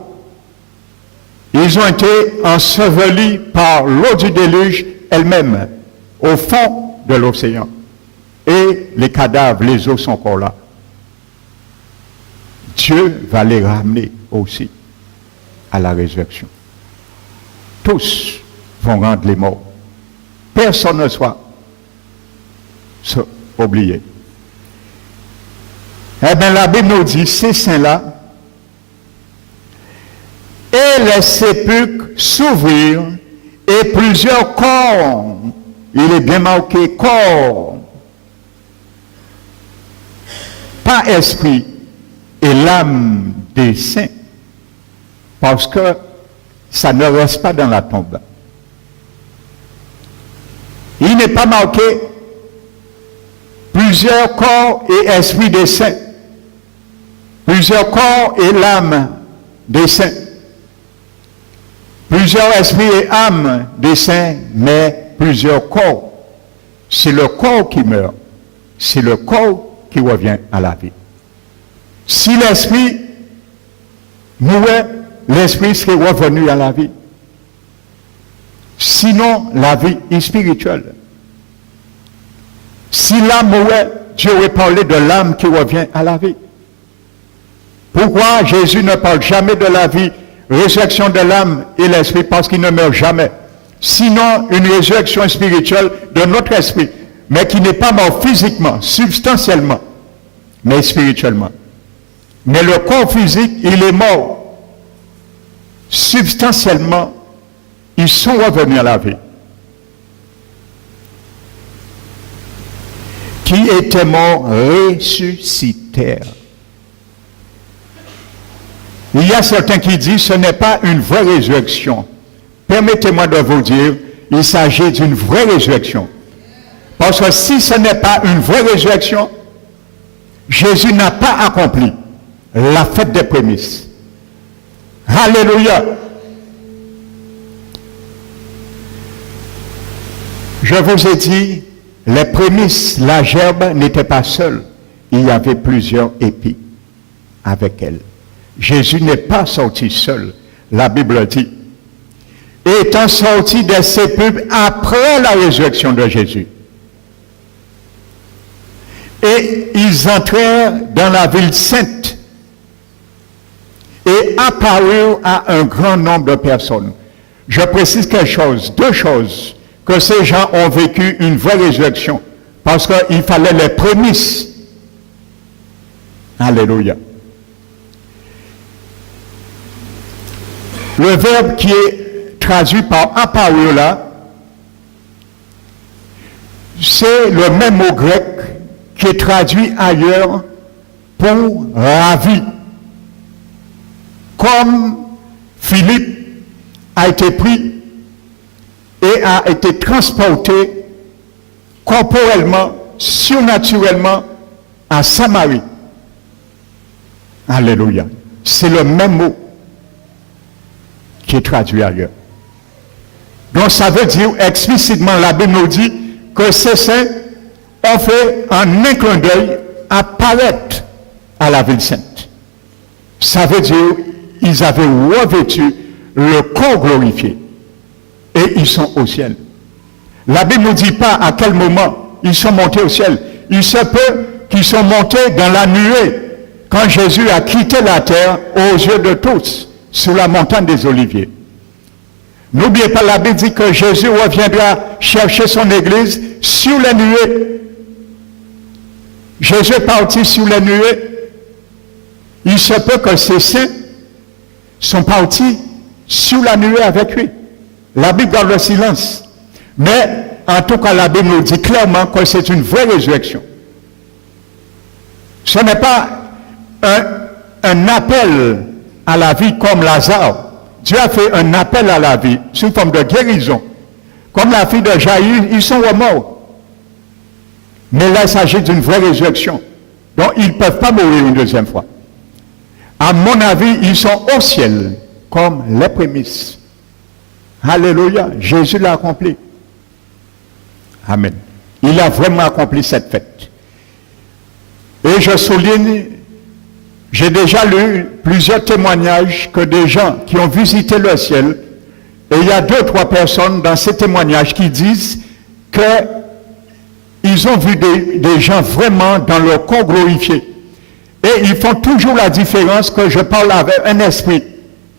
Ils ont été ensevelis par l'eau du déluge elle-même, au fond de l'océan. Et les cadavres, les os sont encore là. Dieu va les ramener aussi à la résurrection. Tous vont rendre les morts. Personne ne soit oublié. Eh bien, la Bible nous dit, ces saints-là, et les sépulcres s'ouvrirent, et plusieurs corps, il est bien marqué corps, pas esprit, et l'âme des saints, parce que ça ne reste pas dans la tombe. Il n'est pas marqué plusieurs corps et esprits des saints, plusieurs corps et l'âme des saints, plusieurs esprits et âmes des saints, mais plusieurs corps. C'est le corps qui meurt, c'est le corps qui revient à la vie. Si l'esprit mourait, l'esprit serait revenu à la vie. Sinon, la vie est spirituelle. Si l'âme mourait, Dieu aurait parlé de l'âme qui revient à la vie. Pourquoi Jésus ne parle jamais de la vie, résurrection de l'âme et l'esprit? Parce qu'il ne meurt jamais. Sinon, une résurrection spirituelle de notre esprit, mais qui n'est pas mort physiquement, substantiellement, mais spirituellement. Mais le corps physique, il est mort. Substantiellement, ils sont revenus à la vie. Qui étaient morts ressuscitèrent. Il y a certains qui disent que ce n'est pas une vraie résurrection. Permettez-moi de vous dire, il s'agit d'une vraie résurrection. Parce que si ce n'est pas une vraie résurrection, Jésus n'a pas accompli la fête des prémices. Alléluia. Je vous ai dit, les prémices, la gerbe n'était pas seule. Il y avait plusieurs épis avec elle. Jésus n'est pas sorti seul. La Bible dit, étant sortis des sépulcres après la résurrection de Jésus. Et ils entrèrent dans la ville sainte et apparurent à un grand nombre de personnes. Je précise quelque chose, deux choses, que ces gens ont vécu une vraie résurrection, parce qu'il fallait les prémices. Alléluia. Le verbe qui est traduit par apparur là, c'est le même mot grec qui est traduit ailleurs pour ravi. Comme Philippe a été pris et a été transporté corporellement, surnaturellement à Samarie. Alléluia. C'est le même mot qui est traduit ailleurs. Donc ça veut dire explicitement, la Bible nous dit que ces saints ont fait en un clin d'œil apparaître à la ville sainte. Ça veut dire ils avaient revêtu le corps glorifié et ils sont au ciel. La Bible ne dit pas à quel moment ils sont montés au ciel. Il se peut qu'ils sont montés dans la nuée quand Jésus a quitté la terre aux yeux de tous sur la montagne des Oliviers. N'oubliez pas, la Bible dit que Jésus reviendra chercher son église sur les nuées. Jésus est parti sur les nuées. Il se peut que ces saints sont partis sur la nuée avec lui. La Bible garde le silence. Mais, en tout cas, la Bible nous dit clairement que c'est une vraie résurrection. Ce n'est pas un appel à la vie comme Lazare. Dieu a fait un appel à la vie sous forme de guérison. Comme la fille de Jaïr, ils sont morts. Mais là, il s'agit d'une vraie résurrection. Donc, ils ne peuvent pas mourir une deuxième fois. À mon avis, ils sont au ciel comme les prémices. Alléluia. Jésus l'a accompli. Amen. Il a vraiment accompli cette fête. Et je souligne, j'ai déjà lu plusieurs témoignages que des gens qui ont visité le ciel, et il y a 2 ou 3 personnes dans ces témoignages qui disent qu'ils ont vu des gens vraiment dans leur corps glorifié. Et ils font toujours la différence que je parle avec un esprit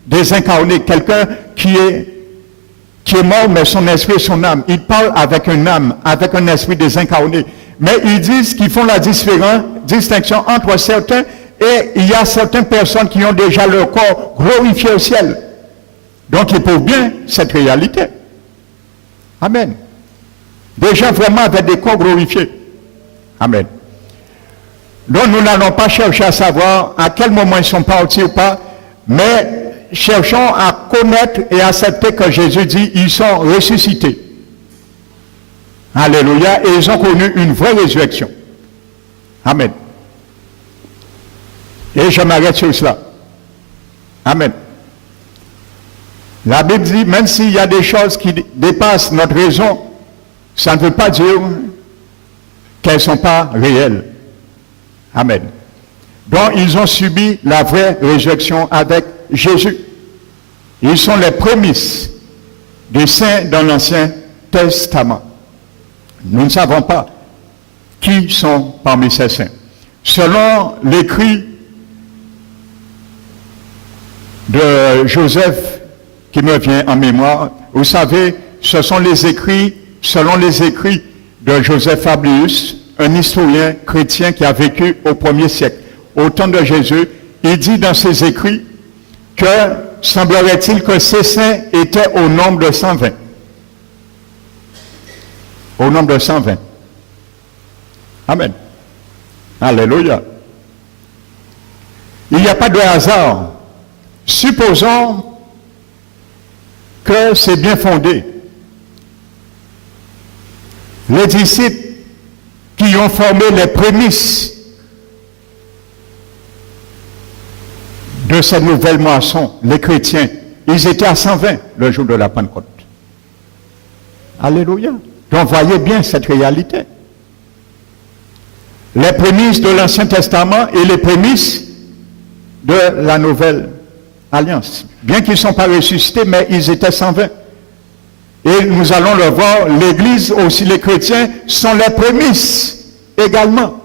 désincarné, quelqu'un qui est mort, mais son esprit et son âme. Ils parlent avec une âme, avec un esprit désincarné. Mais ils disent qu'ils font la distinction entre certains, et il y a certaines personnes qui ont déjà leur corps glorifié au ciel. Donc ils prouvent bien cette réalité. Amen. Des gens vraiment avec des corps glorifiés. Amen. Donc nous n'allons pas chercher à savoir à quel moment ils sont partis ou pas, mais cherchons à connaître et accepter que Jésus dit ils sont ressuscités. Alléluia. Et ils ont connu une vraie résurrection. Amen. Et je m'arrête sur cela. Amen. La Bible dit, même s'il y a des choses qui dépassent notre raison, ça ne veut pas dire qu'elles ne sont pas réelles. Amen. Donc, ils ont subi la vraie résurrection avec Jésus. Ils sont les prémices des saints dans l'Ancien Testament. Nous ne savons pas qui sont parmi ces saints. Selon l'écrit de Joseph qui me vient en mémoire, vous savez, ce sont les écrits, selon les écrits de Joseph Fabius, un historien chrétien qui a vécu au 1er siècle, au temps de Jésus. Il dit dans ses écrits que semblerait-il que ces saints étaient au nombre de 120. Au nombre de 120. Amen. Alléluia. Il n'y a pas de hasard. Supposons que c'est bien fondé. Les disciples qui ont formé les prémices de cette nouvelle moisson, les chrétiens, ils étaient à 120 le jour de la Pentecôte. Alléluia. Donc voyez bien cette réalité. Les prémices de l'Ancien Testament et les prémices de la Nouvelle Alliance. Bien qu'ils ne sont pas ressuscités, mais ils étaient 120. Et nous allons le voir, l'Église aussi, les chrétiens sont les prémices également.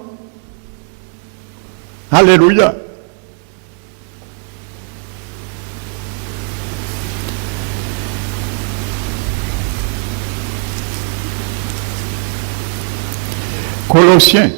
Alléluia. Colossiens.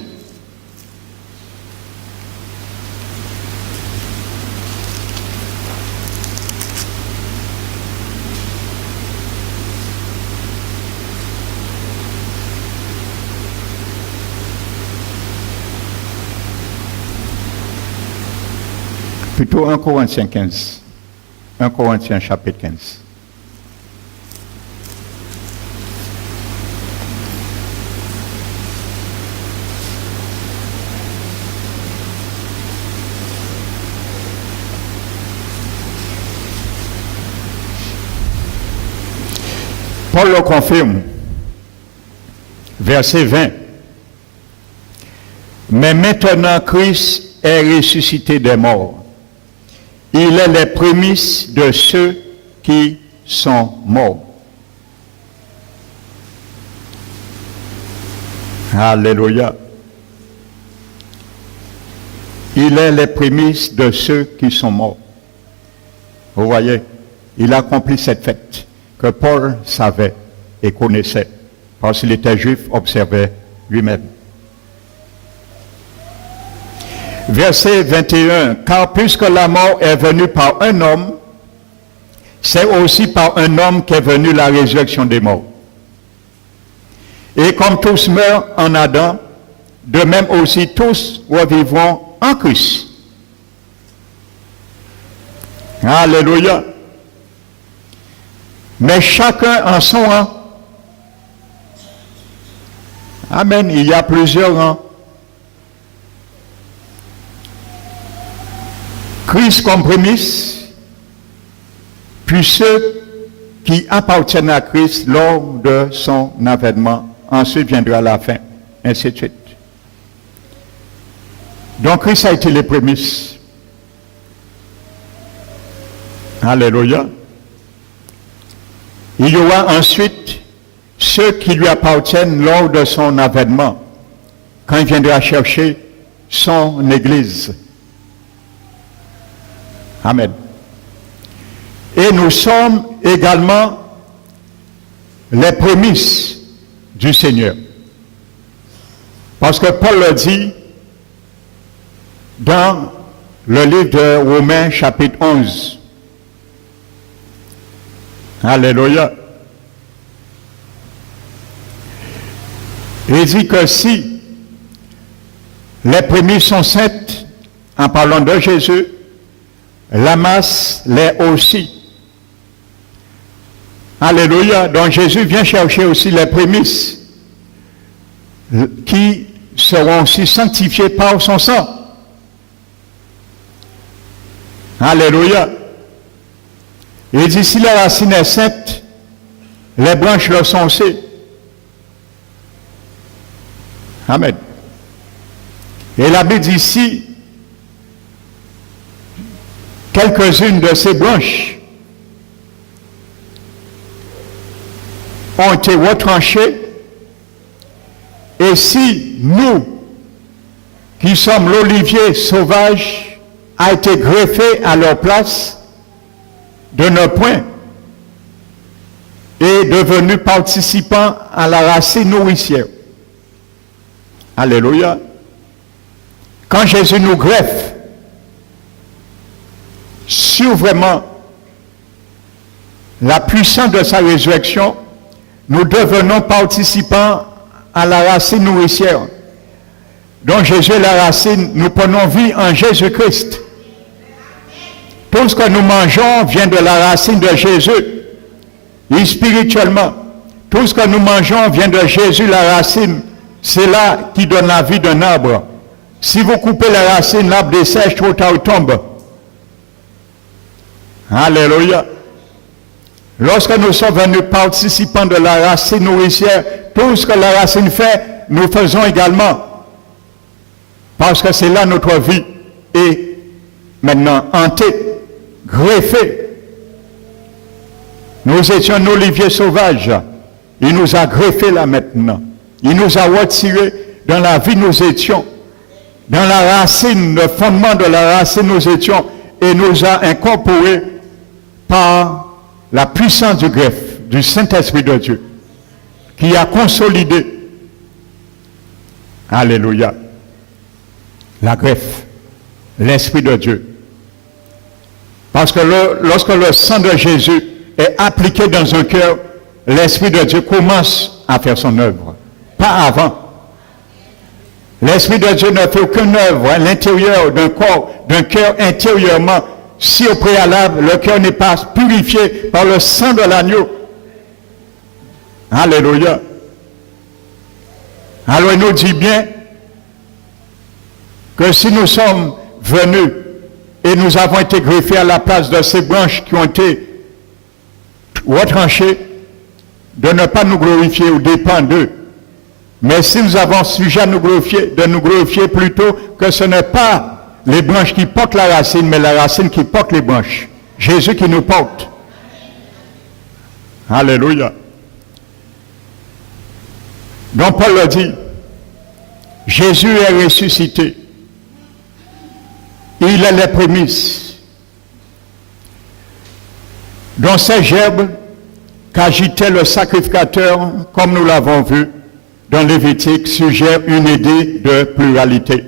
Plutôt 1 Corinthiens 15. 1 Corinthiens chapitre 15. Paul le confirme, verset 20. Mais maintenant Christ est ressuscité des morts. Il est les prémices de ceux qui sont morts. Alléluia. Il est les prémices de ceux qui sont morts. Vous voyez, il accomplit cette fête que Paul savait et connaissait, parce qu'il était juif, observait lui-même. Verset 21, car puisque la mort est venue par un homme, c'est aussi par un homme qu'est venue la résurrection des morts. Et comme tous meurent en Adam, de même aussi tous revivront en Christ. Alléluia. Mais chacun en son rang. Amen. Il y a plusieurs rangs. Christ comme prémisse, puis ceux qui appartiennent à Christ lors de son avènement. Ensuite viendra la fin, ainsi de suite. Donc Christ a été les prémices. Alléluia. Il y aura ensuite ceux qui lui appartiennent lors de son avènement, quand il viendra chercher son Église. Amen. Et nous sommes également les prémices du Seigneur. Parce que Paul le dit dans le livre de Romains chapitre 11. Alléluia. Il dit que si les prémices sont saintes, en parlant de Jésus, la masse l'est aussi. Alléluia. Donc Jésus vient chercher aussi les prémices qui seront aussi sanctifiées par son sang. Alléluia. Il dit, si la racine est sainte, les branches le sont aussi. Amen. Et la Bible dit ici, quelques-unes de ces branches ont été retranchées, et si nous, qui sommes l'olivier sauvage, a été greffé à leur place, de nos points, et devenus participants à la racine nourricière. Alléluia. Quand Jésus nous greffe sur vraiment la puissance de sa résurrection, nous devenons participants à la racine nourricière. Donc Jésus est la racine, nous prenons vie en Jésus-Christ. Tout ce que nous mangeons vient de la racine de Jésus. Et spirituellement, tout ce que nous mangeons vient de Jésus, la racine. C'est là qui donne la vie d'un arbre. Si vous coupez la racine, l'arbre dessèche, trop tard il tombe. Alléluia. Lorsque nous sommes venus participants de la racine nourricière, tout ce que la racine fait, nous faisons également. Parce que c'est là notre vie est maintenant hantée, greffée. Nous étions un olivier sauvage. Il nous a greffé là maintenant. Il nous a retiré dans la vie nous étions. Dans la racine, le fondement de la racine nous étions. Et nous a incorporés par la puissance du greffe, du Saint-Esprit de Dieu, qui a consolidé. Alléluia. La greffe, l'Esprit de Dieu. Parce que lorsque le sang de Jésus est appliqué dans un cœur, l'Esprit de Dieu commence à faire son œuvre. Pas avant. L'Esprit de Dieu ne fait aucune œuvre à l'intérieur d'un corps, d'un cœur intérieurement, si au préalable le cœur n'est pas purifié par le sang de l'agneau. Alléluia. Alors il nous dit bien que si nous sommes venus et nous avons été greffés à la place de ces branches qui ont été retranchées, de ne pas nous glorifier aux dépens d'eux. Mais si nous avons sujet à nous glorifier, de nous glorifier plutôt que ce n'est pas les branches qui portent la racine, mais la racine qui porte les branches. Jésus qui nous porte. Alléluia. Donc Paul le dit, Jésus est ressuscité. Il est les prémices. Dans ces gerbes qu'agitait le sacrificateur, comme nous l'avons vu dans Lévitique, suggère une idée de pluralité.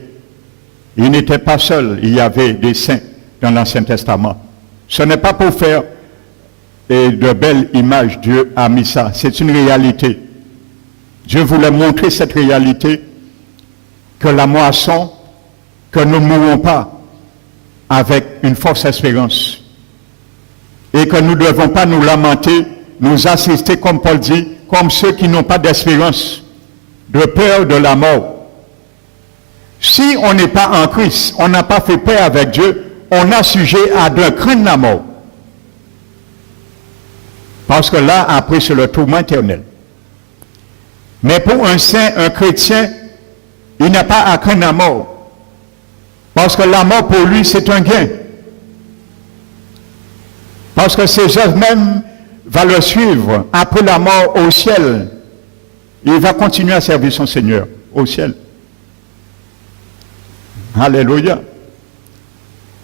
Il n'était pas seul, il y avait des saints dans l'Ancien Testament. Ce n'est pas pour faire de belles images, Dieu a mis ça, c'est une réalité. Dieu voulait montrer cette réalité, que la moisson, que nous ne mourrons pas avec une fausse espérance. Et que nous ne devons pas nous lamenter, nous assister, comme Paul dit, comme ceux qui n'ont pas d'espérance, de peur de la mort. Si on n'est pas en Christ, on n'a pas fait paix avec Dieu, on a sujet à de craindre la mort. Parce que là, après, c'est le tourment éternel. Mais pour un saint, un chrétien, il n'a pas à craindre la mort. Parce que la mort, pour lui, c'est un gain. Parce que ses œuvres même vont le suivre après la mort au ciel. Il va continuer à servir son Seigneur au ciel. Alléluia.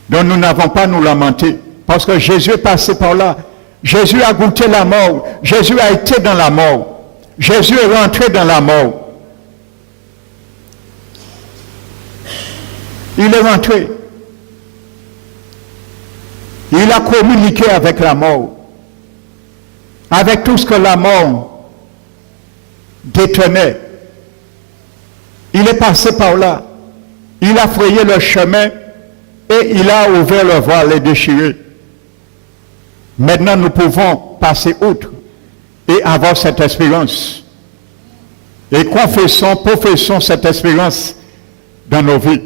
Donc nous n'avons pas à nous lamenter. Parce que Jésus est passé par là. Jésus a goûté la mort. Jésus a été dans la mort. Jésus est rentré dans la mort. Il est rentré. Il a communiqué avec la mort. Avec tout ce que la mort détenait. Il est passé par là. Il a frayé le chemin et il a ouvert le voile et déchiré. Maintenant, nous pouvons passer outre et avoir cette espérance. Et professons cette espérance dans nos vies.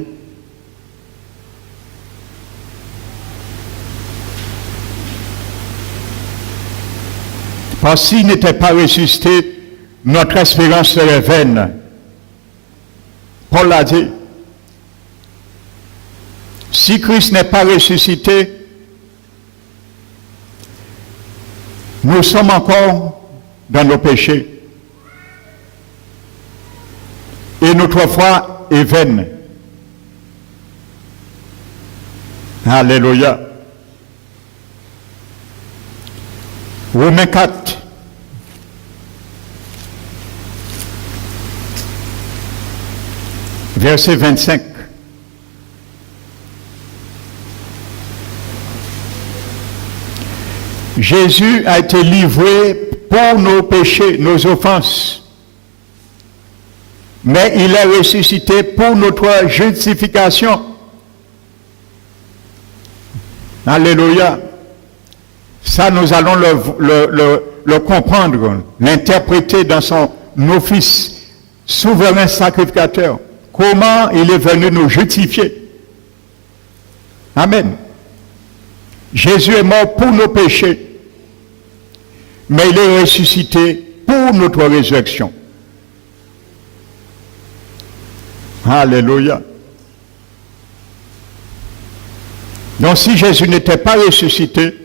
Parce que s'il n'était pas ressuscité, notre espérance serait vaine. Paul l'a dit. Si Christ n'est pas ressuscité, nous sommes encore dans nos péchés. Et notre foi est vaine. Alléluia. Romains 4. Verset 25. Jésus a été livré pour nos péchés, nos offenses. Mais il est ressuscité pour notre justification. Alléluia. Ça, nous allons le comprendre, l'interpréter dans son office souverain sacrificateur. Comment il est venu nous justifier. Amen. Jésus est mort pour nos péchés, mais il est ressuscité pour notre résurrection. Alléluia. Donc si Jésus n'était pas ressuscité,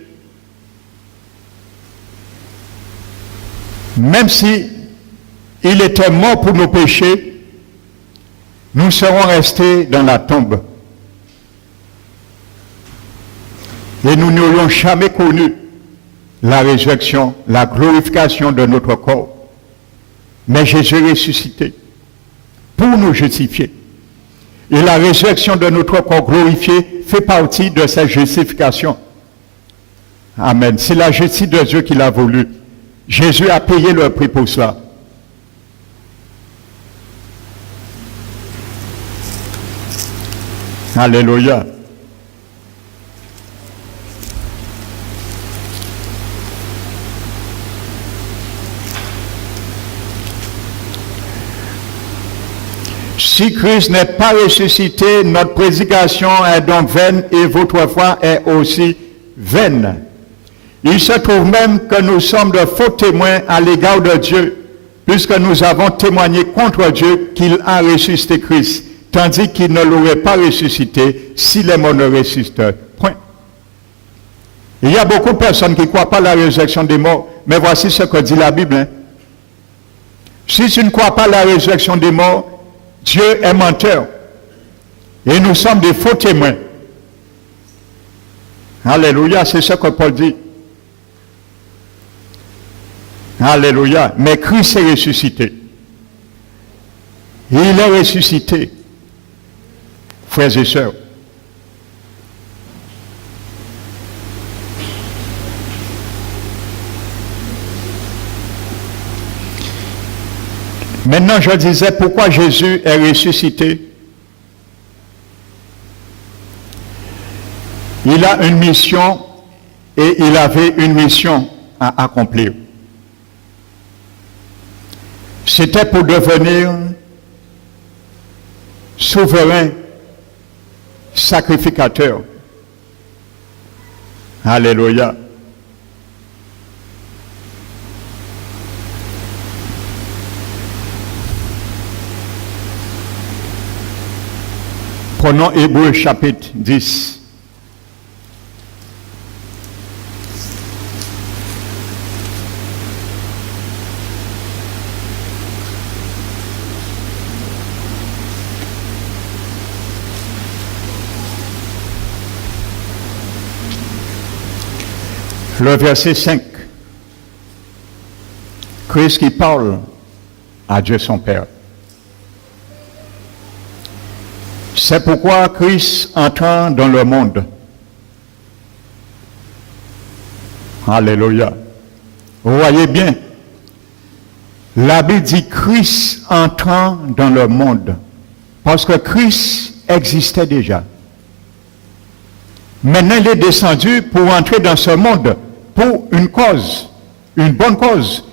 Même si il était mort pour nos péchés, nous serons restés dans la tombe. Et nous n'aurions jamais connu la résurrection, la glorification de notre corps. Mais Jésus est ressuscité pour nous justifier. Et la résurrection de notre corps glorifié fait partie de cette justification. Amen. C'est la justice de Dieu qui l'a voulu. Jésus a payé le prix pour cela. Alléluia. Si Christ n'est pas ressuscité, notre prédication est donc vaine et votre foi est aussi vaine. Il se trouve même que nous sommes de faux témoins à l'égard de Dieu, puisque nous avons témoigné contre Dieu qu'il a ressuscité Christ, tandis qu'il ne l'aurait pas ressuscité si les morts ne ressuscitaient. Point. Il y a beaucoup de personnes qui ne croient pas à la résurrection des morts, mais voici ce que dit la Bible. Hein. Si tu ne crois pas à la résurrection des morts, Dieu est menteur. Et nous sommes des faux témoins. Alléluia, c'est ce que Paul dit. Alléluia. Mais Christ est ressuscité. Il est ressuscité. Frères et sœurs. Maintenant, je disais pourquoi Jésus est ressuscité. Il a une mission et il avait une mission à accomplir. C'était pour devenir souverain, sacrificateur. Alléluia. Prenons Hébreux chapitre 10. Le verset 5. Christ qui parle à Dieu son Père. C'est pourquoi Christ entrant dans le monde. Alléluia. Vous voyez bien, la Bible dit Christ entrant dans le monde. Parce que Christ existait déjà. Maintenant, il est descendu pour entrer dans ce monde, pour une cause, une bonne cause.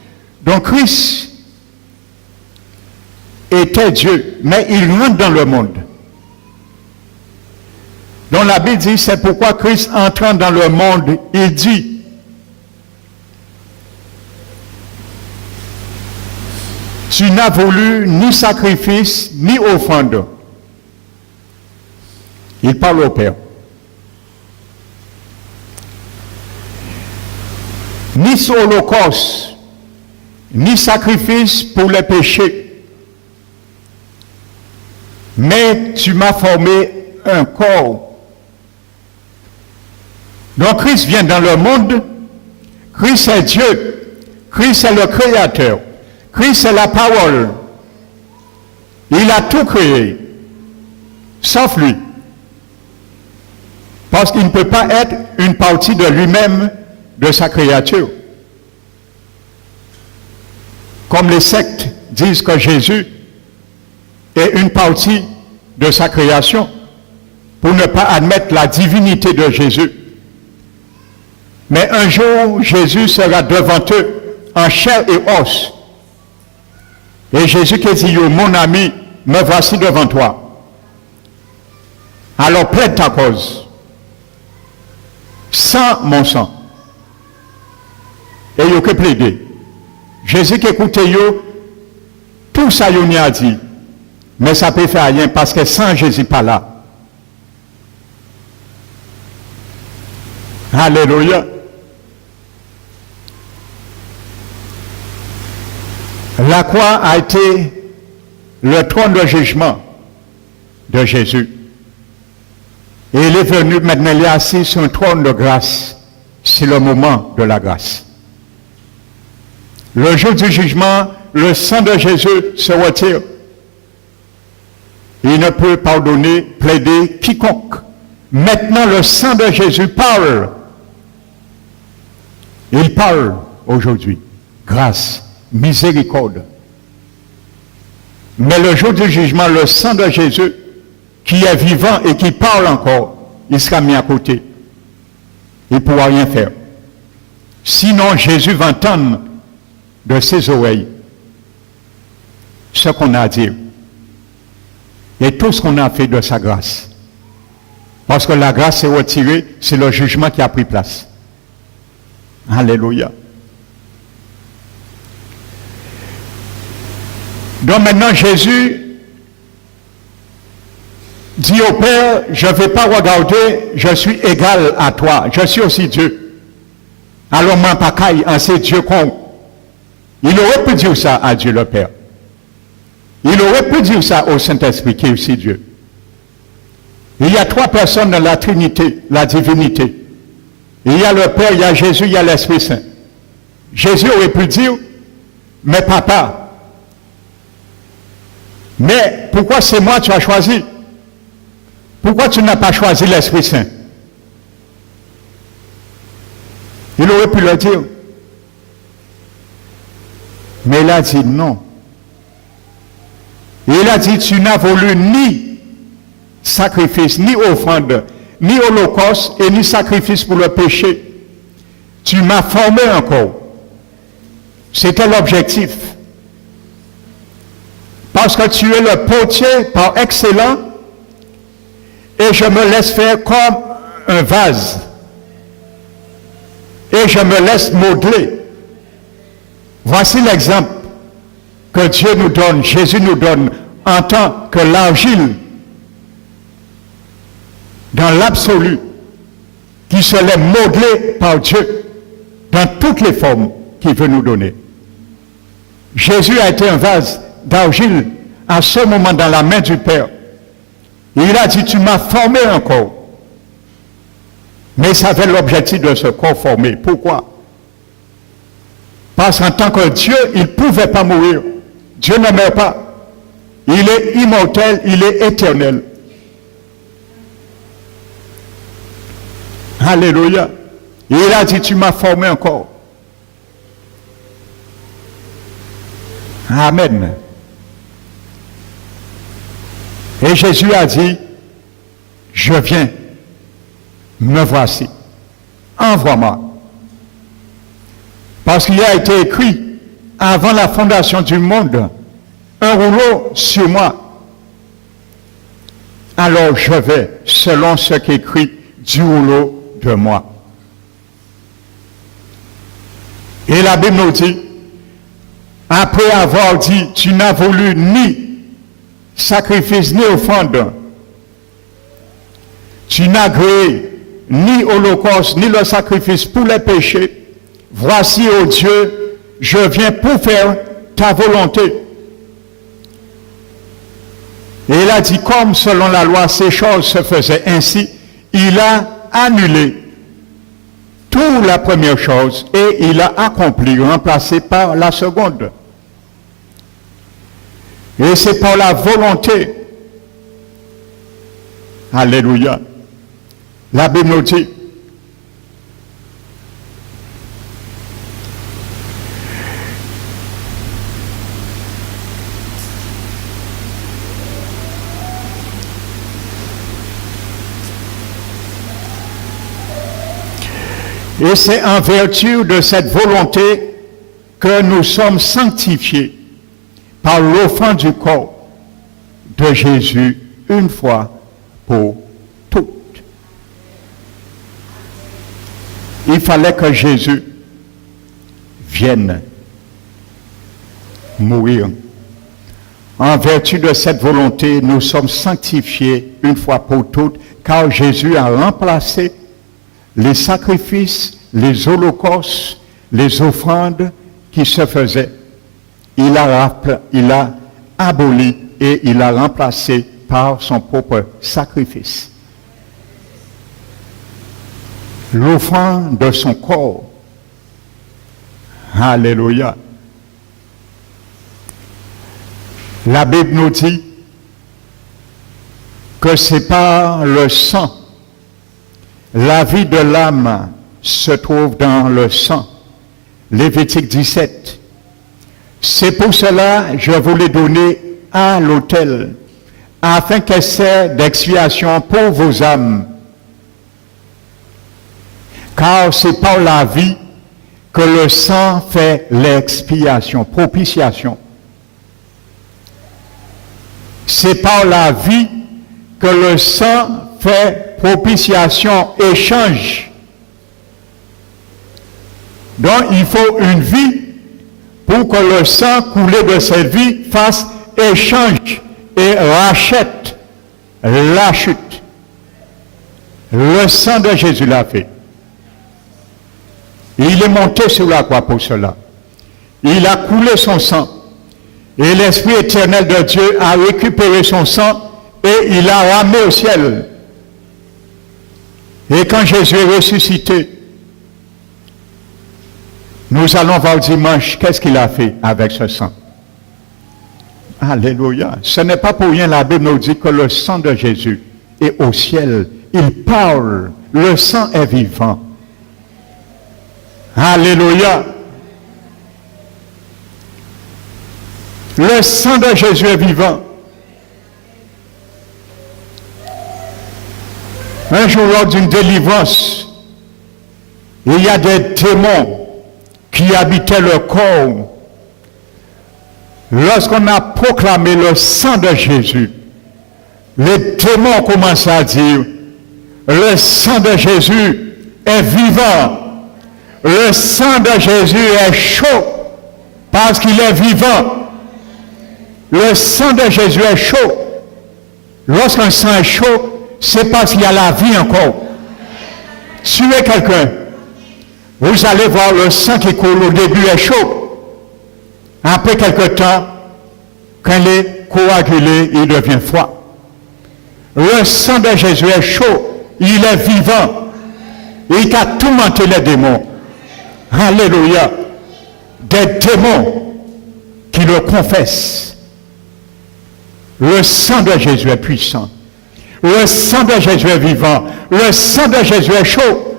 Donc Christ était Dieu, mais il rentre dans le monde. Donc la Bible dit, c'est pourquoi Christ entrant dans le monde, il dit, tu n'as voulu ni sacrifice, ni offrande. Il parle au Père. Ni holocauste, ni sacrifice pour les péchés. Mais tu m'as formé un corps. Donc Christ vient dans le monde. Christ est Dieu. Christ est le Créateur. Christ est la parole. Il a tout créé. Sauf lui. Parce qu'il ne peut pas être une partie de lui-même, de sa créature. Comme les sectes disent que Jésus est une partie de sa création, pour ne pas admettre la divinité de Jésus. Mais un jour, Jésus sera devant eux en chair et os. Et Jésus qui dit, mon ami, me voici devant toi. Alors plaide ta cause. Sans mon sang. Et il y a que plaider. Jésus qui écoutait tout ça il a dit. Mais ça peut faire rien parce que sans Jésus pas là. Alléluia. La croix a été le trône de jugement de Jésus. Et il est venu, maintenant il est assis sur un trône de grâce. C'est le moment de la grâce. Le jour du jugement, le sang de Jésus se retire. Il ne peut pardonner, plaider quiconque. Maintenant, le sang de Jésus parle. Il parle aujourd'hui. Grâce, miséricorde. Mais le jour du jugement, le sang de Jésus, qui est vivant et qui parle encore, il sera mis à côté. Il ne pourra rien faire. Sinon, Jésus va entendre de ses oreilles ce qu'on a à dire. Et tout ce qu'on a fait de sa grâce. Parce que la grâce est retirée, c'est le jugement qui a pris place. Alléluia. Donc maintenant, Jésus dit au Père, je ne vais pas regarder, je suis égal à toi, je suis aussi Dieu. Alors, moi, pas caille, c'est Dieu qu'on. Il aurait pu dire ça à Dieu le Père. Il aurait pu dire ça au Saint-Esprit, qui est aussi Dieu. Il y a trois personnes dans la Trinité, la divinité. Il y a le Père, il y a Jésus, il y a l'Esprit Saint. Jésus aurait pu dire, mais papa, mais pourquoi c'est moi que tu as choisi? Pourquoi tu n'as pas choisi l'Esprit Saint? Il aurait pu le dire. Mais il a dit non. Et il a dit, tu n'as voulu ni sacrifice, ni offrande, ni holocauste, et ni sacrifice pour le péché. Tu m'as formé encore. C'était l'objectif. Parce que tu es le potier par excellence, et je me laisse faire comme un vase. Et je me laisse modeler. Voici l'exemple que Dieu nous donne, Jésus nous donne, en tant que l'argile, dans l'absolu, qui se laisse modeler par Dieu, dans toutes les formes qu'il veut nous donner. Jésus a été un vase d'argile à ce moment dans la main du Père. Et il a dit, tu m'as formé un corps. Mais ça avait l'objectif de se conformer. Pourquoi? Parce qu'en tant que Dieu, il ne pouvait pas mourir. Dieu ne meurt pas. Il est immortel, il est éternel. Alléluia. Et il a dit, tu m'as formé un corps. Amen. Et Jésus a dit, je viens, me voici, envoie-moi. Parce qu'il a été écrit, avant la fondation du monde, un rouleau sur moi. Alors je vais, selon ce qu'écrit du rouleau de moi. Et la Bible nous dit, après avoir dit, tu n'as voulu ni sacrifice ni offrande, tu n'as agréé ni holocauste ni le sacrifice pour les péchés, voici, ô Dieu, je viens pour faire ta volonté. Et il a dit, comme selon la loi, ces choses se faisaient ainsi, il a annulé toute la première chose et il a accompli, remplacé par la seconde. Et c'est par la volonté. Alléluia. La Bible nous dit, et c'est en vertu de cette volonté que nous sommes sanctifiés par l'offrande du corps de Jésus une fois pour toutes. Il fallait que Jésus vienne mourir. En vertu de cette volonté, nous sommes sanctifiés une fois pour toutes, car Jésus a remplacé les sacrifices, les holocaustes, les offrandes qui se faisaient. il a aboli et il a remplacé par son propre sacrifice. L'offrande de son corps. Alléluia. La Bible nous dit que c'est par le sang. La vie de l'âme se trouve dans le sang. Lévitique 17. C'est pour cela que je voulais donner à l'autel, afin qu'elle serve d'expiation pour vos âmes. Car c'est par la vie que le sang fait l'expiation, propitiation. C'est par la vie que le sang fait propitiation, échange. Donc il faut une vie pour que le sang coulé de cette vie fasse échange et rachète la chute. Le sang de Jésus l'a fait. Il est monté sur la croix pour cela. Il a coulé son sang. Et l'Esprit éternel de Dieu a récupéré son sang et il l'a ramené au ciel. Et quand Jésus est ressuscité, nous allons voir dimanche qu'est-ce qu'il a fait avec ce sang. Alléluia. Ce n'est pas pour rien, la Bible nous dit que le sang de Jésus est au ciel. Il parle. Le sang est vivant. Alléluia. Le sang de Jésus est vivant. Un jour, lors d'une délivrance, il y a des démons qui habitaient le corps. Lorsqu'on a proclamé le sang de Jésus, les démons ont commencé à dire, le sang de Jésus est vivant. Le sang de Jésus est chaud parce qu'il est vivant. Le sang de Jésus est chaud. Lorsqu'un sang est chaud, c'est parce qu'il y a la vie encore. Suivez quelqu'un. Vous allez voir le sang qui coule au début est chaud. Après quelque temps, quand il est coagulé, il devient froid. Le sang de Jésus est chaud. Il est vivant. Il a tourmenté les démons. Alléluia. Des démons qui le confessent. Le sang de Jésus est puissant. Le sang de Jésus est vivant. Le sang de Jésus est chaud.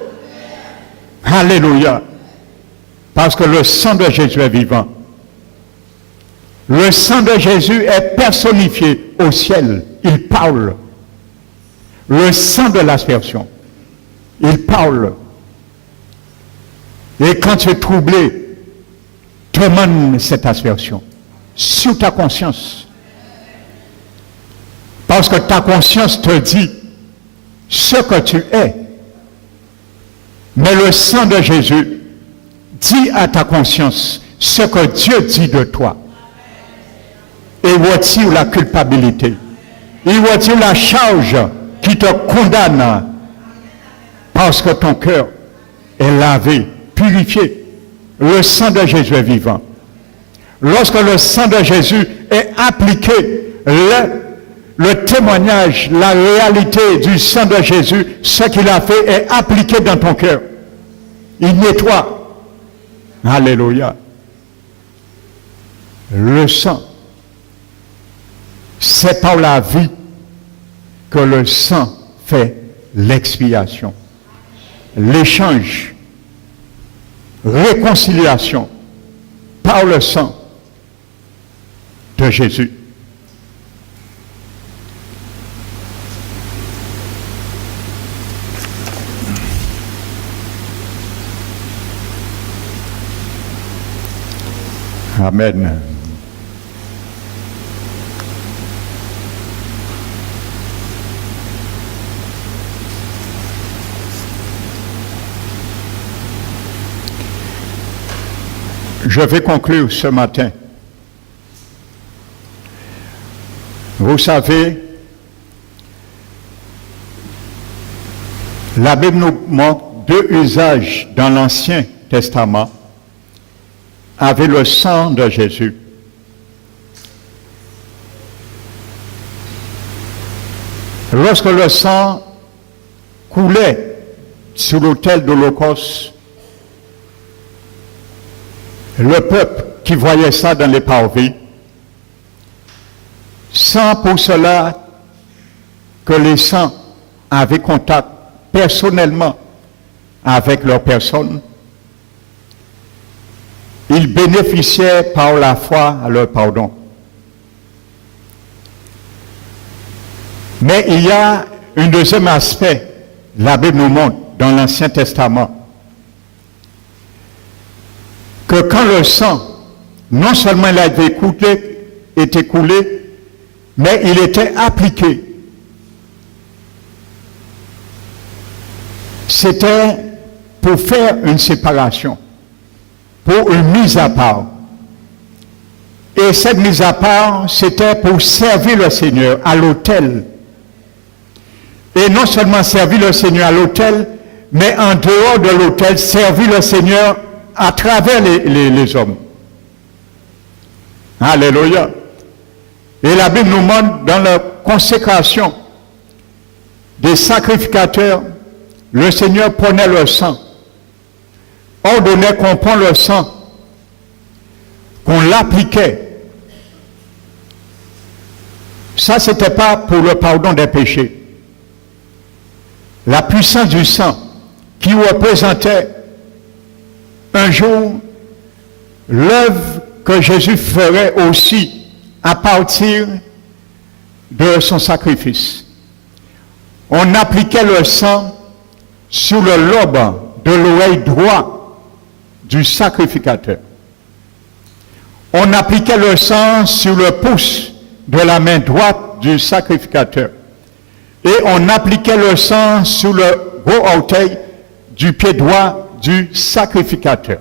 Alléluia. Parce que le sang de Jésus est vivant. Le sang de Jésus est personnifié au ciel. Il parle. Le sang de l'aspersion. Il parle. Et quand tu es troublé, demande cette aspersion sur ta conscience. Parce que ta conscience te dit ce que tu es. Mais le sang de Jésus dit à ta conscience ce que Dieu dit de toi. Et retire la culpabilité. Il retire la charge qui te condamne. Parce que ton cœur est lavé, purifié. Le sang de Jésus est vivant. Lorsque le sang de Jésus est appliqué, le témoignage, la réalité du sang de Jésus, ce qu'il a fait est appliqué dans ton cœur. Il nettoie. Alléluia. Le sang, c'est par la vie que le sang fait l'expiation. L'échange, réconciliation par le sang de Jésus. Amen. Je vais conclure ce matin. Vous savez, la Bible nous montre deux usages dans l'Ancien Testament avec le sang de Jésus. lorsque le sang coulait sur l'autel d'Holocauste, le peuple qui voyait ça dans les parvis, sans pour cela que les saints avaient contact personnellement avec leur personne, ils bénéficiaient par la foi à leur pardon. Mais il y a un deuxième aspect, la Bible nous montre dans l'Ancien Testament, que quand le sang, non seulement il a été coulé, mais il était appliqué. C'était pour faire une séparation, pour une mise à part. Et cette mise à part, c'était pour servir le Seigneur à l'autel. Et non seulement servir le Seigneur à l'autel, mais en dehors de l'autel, servir le Seigneur à travers les hommes. Alléluia. Et la Bible nous montre dans la consécration des sacrificateurs, le Seigneur prenait le sang, ordonnait qu'on prenne le sang, qu'on l'appliquait. Ça, ce n'était pas pour le pardon des péchés. La puissance du sang qui représentait un jour l'œuvre que Jésus ferait aussi à partir de son sacrifice. On appliquait le sang sur le lobe de l'oreille droite du sacrificateur. On appliquait le sang sur le pouce de la main droite du sacrificateur. Et on appliquait le sang sur le gros orteil du pied droit du sacrificateur.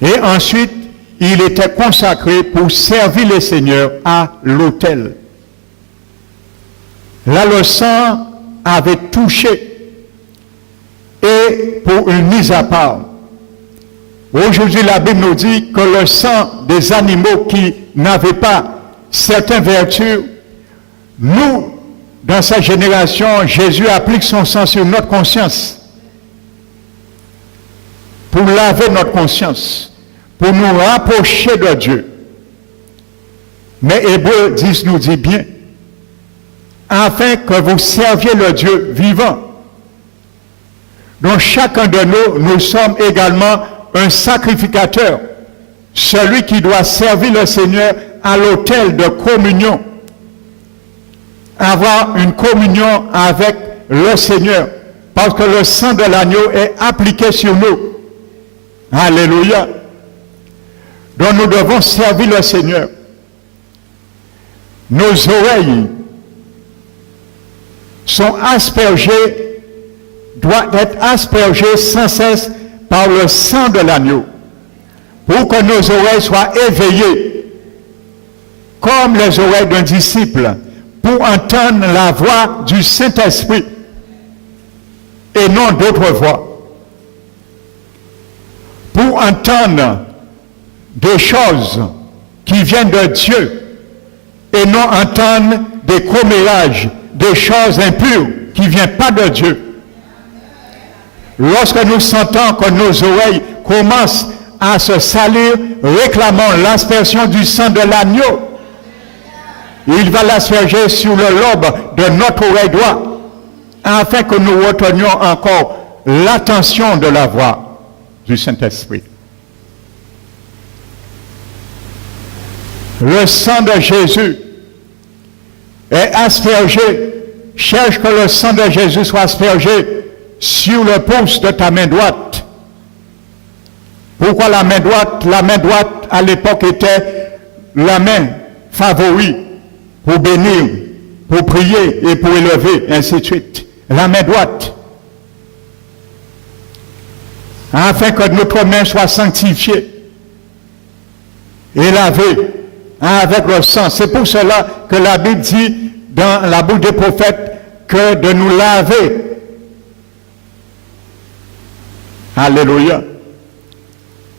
Et ensuite, il était consacré pour servir les seigneurs à l'autel. Là, le sang avait touché et pour une mise à part. Aujourd'hui, la Bible nous dit que le sang des animaux qui n'avaient pas certaines vertus, nous, dans cette génération, Jésus applique son sang sur notre conscience pour laver notre conscience, pour nous rapprocher de Dieu. Mais Hébreux 10 nous dit bien, afin que vous serviez le Dieu vivant. Donc chacun de nous sommes également un sacrificateur, celui qui doit servir le Seigneur à l'autel de communion, avoir une communion avec le Seigneur, parce que le sang de l'agneau est appliqué sur nous. Alléluia. Donc nous devons servir le Seigneur. Nos oreilles sont aspergées, doivent être aspergées sans cesse par le sang de l'agneau, pour que nos oreilles soient éveillées, comme les oreilles d'un disciple, pour entendre la voix du Saint-Esprit, et non d'autres voix. Pour entendre des choses qui viennent de Dieu, et non entendre des commérages, des choses impures qui ne viennent pas de Dieu. Lorsque nous sentons que nos oreilles commencent à se salir, réclamons l'aspersion du sang de l'agneau. Il va l'asperger sur le lobe de notre oreille droite, afin que nous retenions encore l'attention de la voix du Saint-Esprit. Le sang de Jésus est aspergé. Cherche que le sang de Jésus soit aspergé sur le pouce de ta main droite. Pourquoi la main droite? La main droite, à l'époque, était la main favorite pour bénir, pour prier et pour élever, ainsi de suite. La main droite. Afin que notre main soit sanctifiée et lavée avec le sang. C'est pour cela que la Bible dit dans la bouche des prophètes que de nous laver. Alléluia.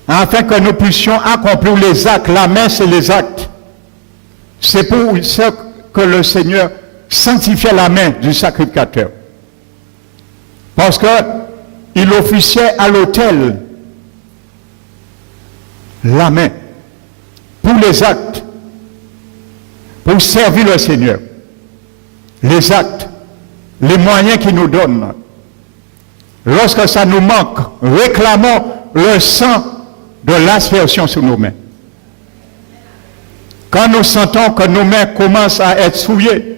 Afin que nous puissions accomplir les actes. La main, c'est les actes. C'est pour ça que le Seigneur sanctifiait la main du sacrificateur. Parce qu'il officiait à l'autel la main pour les actes, pour servir le Seigneur. Les actes, les moyens qu'il nous donne. Lorsque ça nous manque, réclamons le sang de l'aspersion sur nos mains. Quand nous sentons que nos mains commencent à être souillées,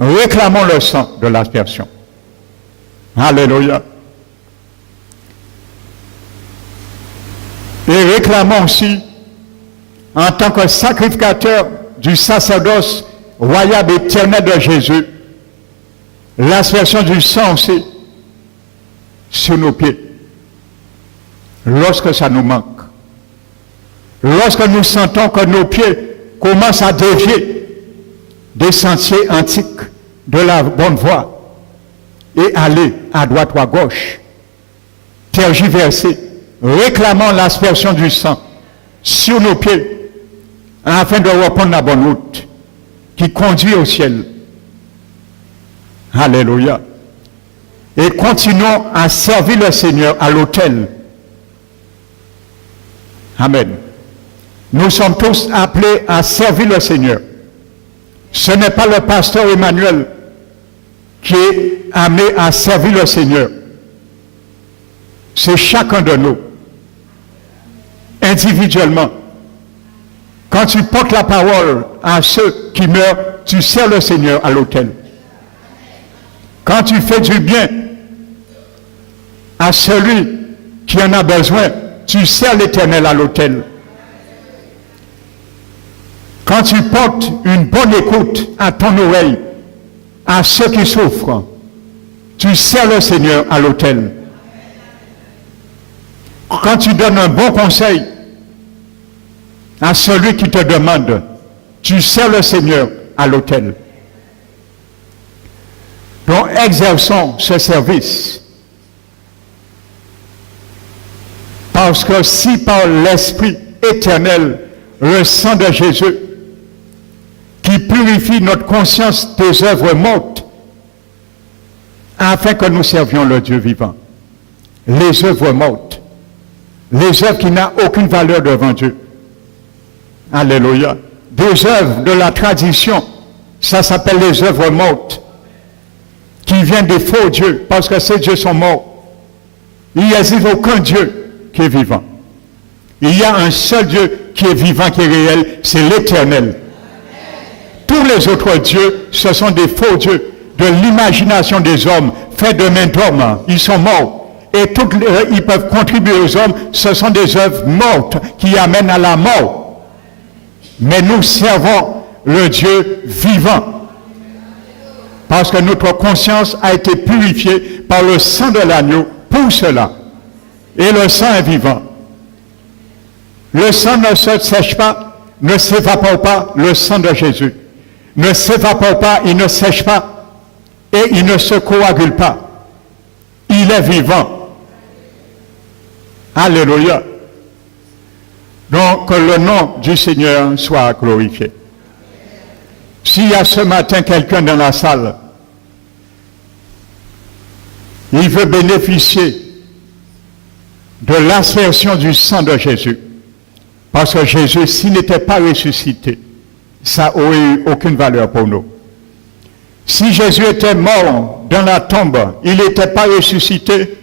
réclamons le sang de l'aspersion. Alléluia. Et réclamons aussi, en tant que sacrificateur du sacerdoce royal éternel de Jésus, l'aspersion du sang aussi sur nos pieds. Lorsque ça nous manque. Lorsque nous sentons que nos pieds commencent à dévier des sentiers antiques de la bonne voie et aller à droite ou à gauche, tergiverser, réclamant l'aspersion du sang sur nos pieds afin de reprendre la bonne route qui conduit au ciel. Alléluia. Et continuons à servir le Seigneur à l'autel. Amen. Nous sommes tous appelés à servir le Seigneur. Ce n'est pas le pasteur Emmanuel qui est amené à servir le Seigneur. C'est chacun de nous, individuellement. Quand tu portes la parole à ceux qui meurent, tu sers le Seigneur à l'autel. Quand tu fais du bien à celui qui en a besoin, tu sers l'Éternel à l'autel. Quand tu portes une bonne écoute à ton oreille, à ceux qui souffrent, tu sers le Seigneur à l'autel. Quand tu donnes un bon conseil à celui qui te demande, tu sers le Seigneur à l'autel. Donc exerçons ce service. Parce que si par l'Esprit éternel, le sang de Jésus, qui purifie notre conscience des œuvres mortes, afin que nous servions le Dieu vivant. Les œuvres mortes, les œuvres qui n'ont aucune valeur devant Dieu. Alléluia. Des œuvres de la tradition, ça s'appelle les œuvres mortes, qui viennent des faux dieux, parce que ces dieux sont morts. Il n'y a aucun Dieu qui est vivant. Il y a un seul Dieu qui est vivant, qui est réel, c'est l'Éternel. Tous les autres dieux, ce sont des faux dieux de l'imagination des hommes, faits de main d'hommes. Ils sont morts. Et ils peuvent contribuer aux hommes. Ce sont des œuvres mortes qui amènent à la mort. Mais nous servons le Dieu vivant. Parce que notre conscience a été purifiée par le sang de l'agneau pour cela. Et le sang est vivant. Le sang ne se sèche pas, ne s'évapore pas, le sang de Jésus. Ne s'évapore pas, il ne sèche pas et il ne se coagule pas. Il est vivant. Alléluia. Donc que le nom du Seigneur soit glorifié. S'il y a ce matin quelqu'un dans la salle, il veut bénéficier de l'aspersion du sang de Jésus. Parce que Jésus, s'il n'était pas ressuscité, ça n'aurait eu aucune valeur pour nous. Si Jésus était mort dans la tombe, il n'était pas ressuscité,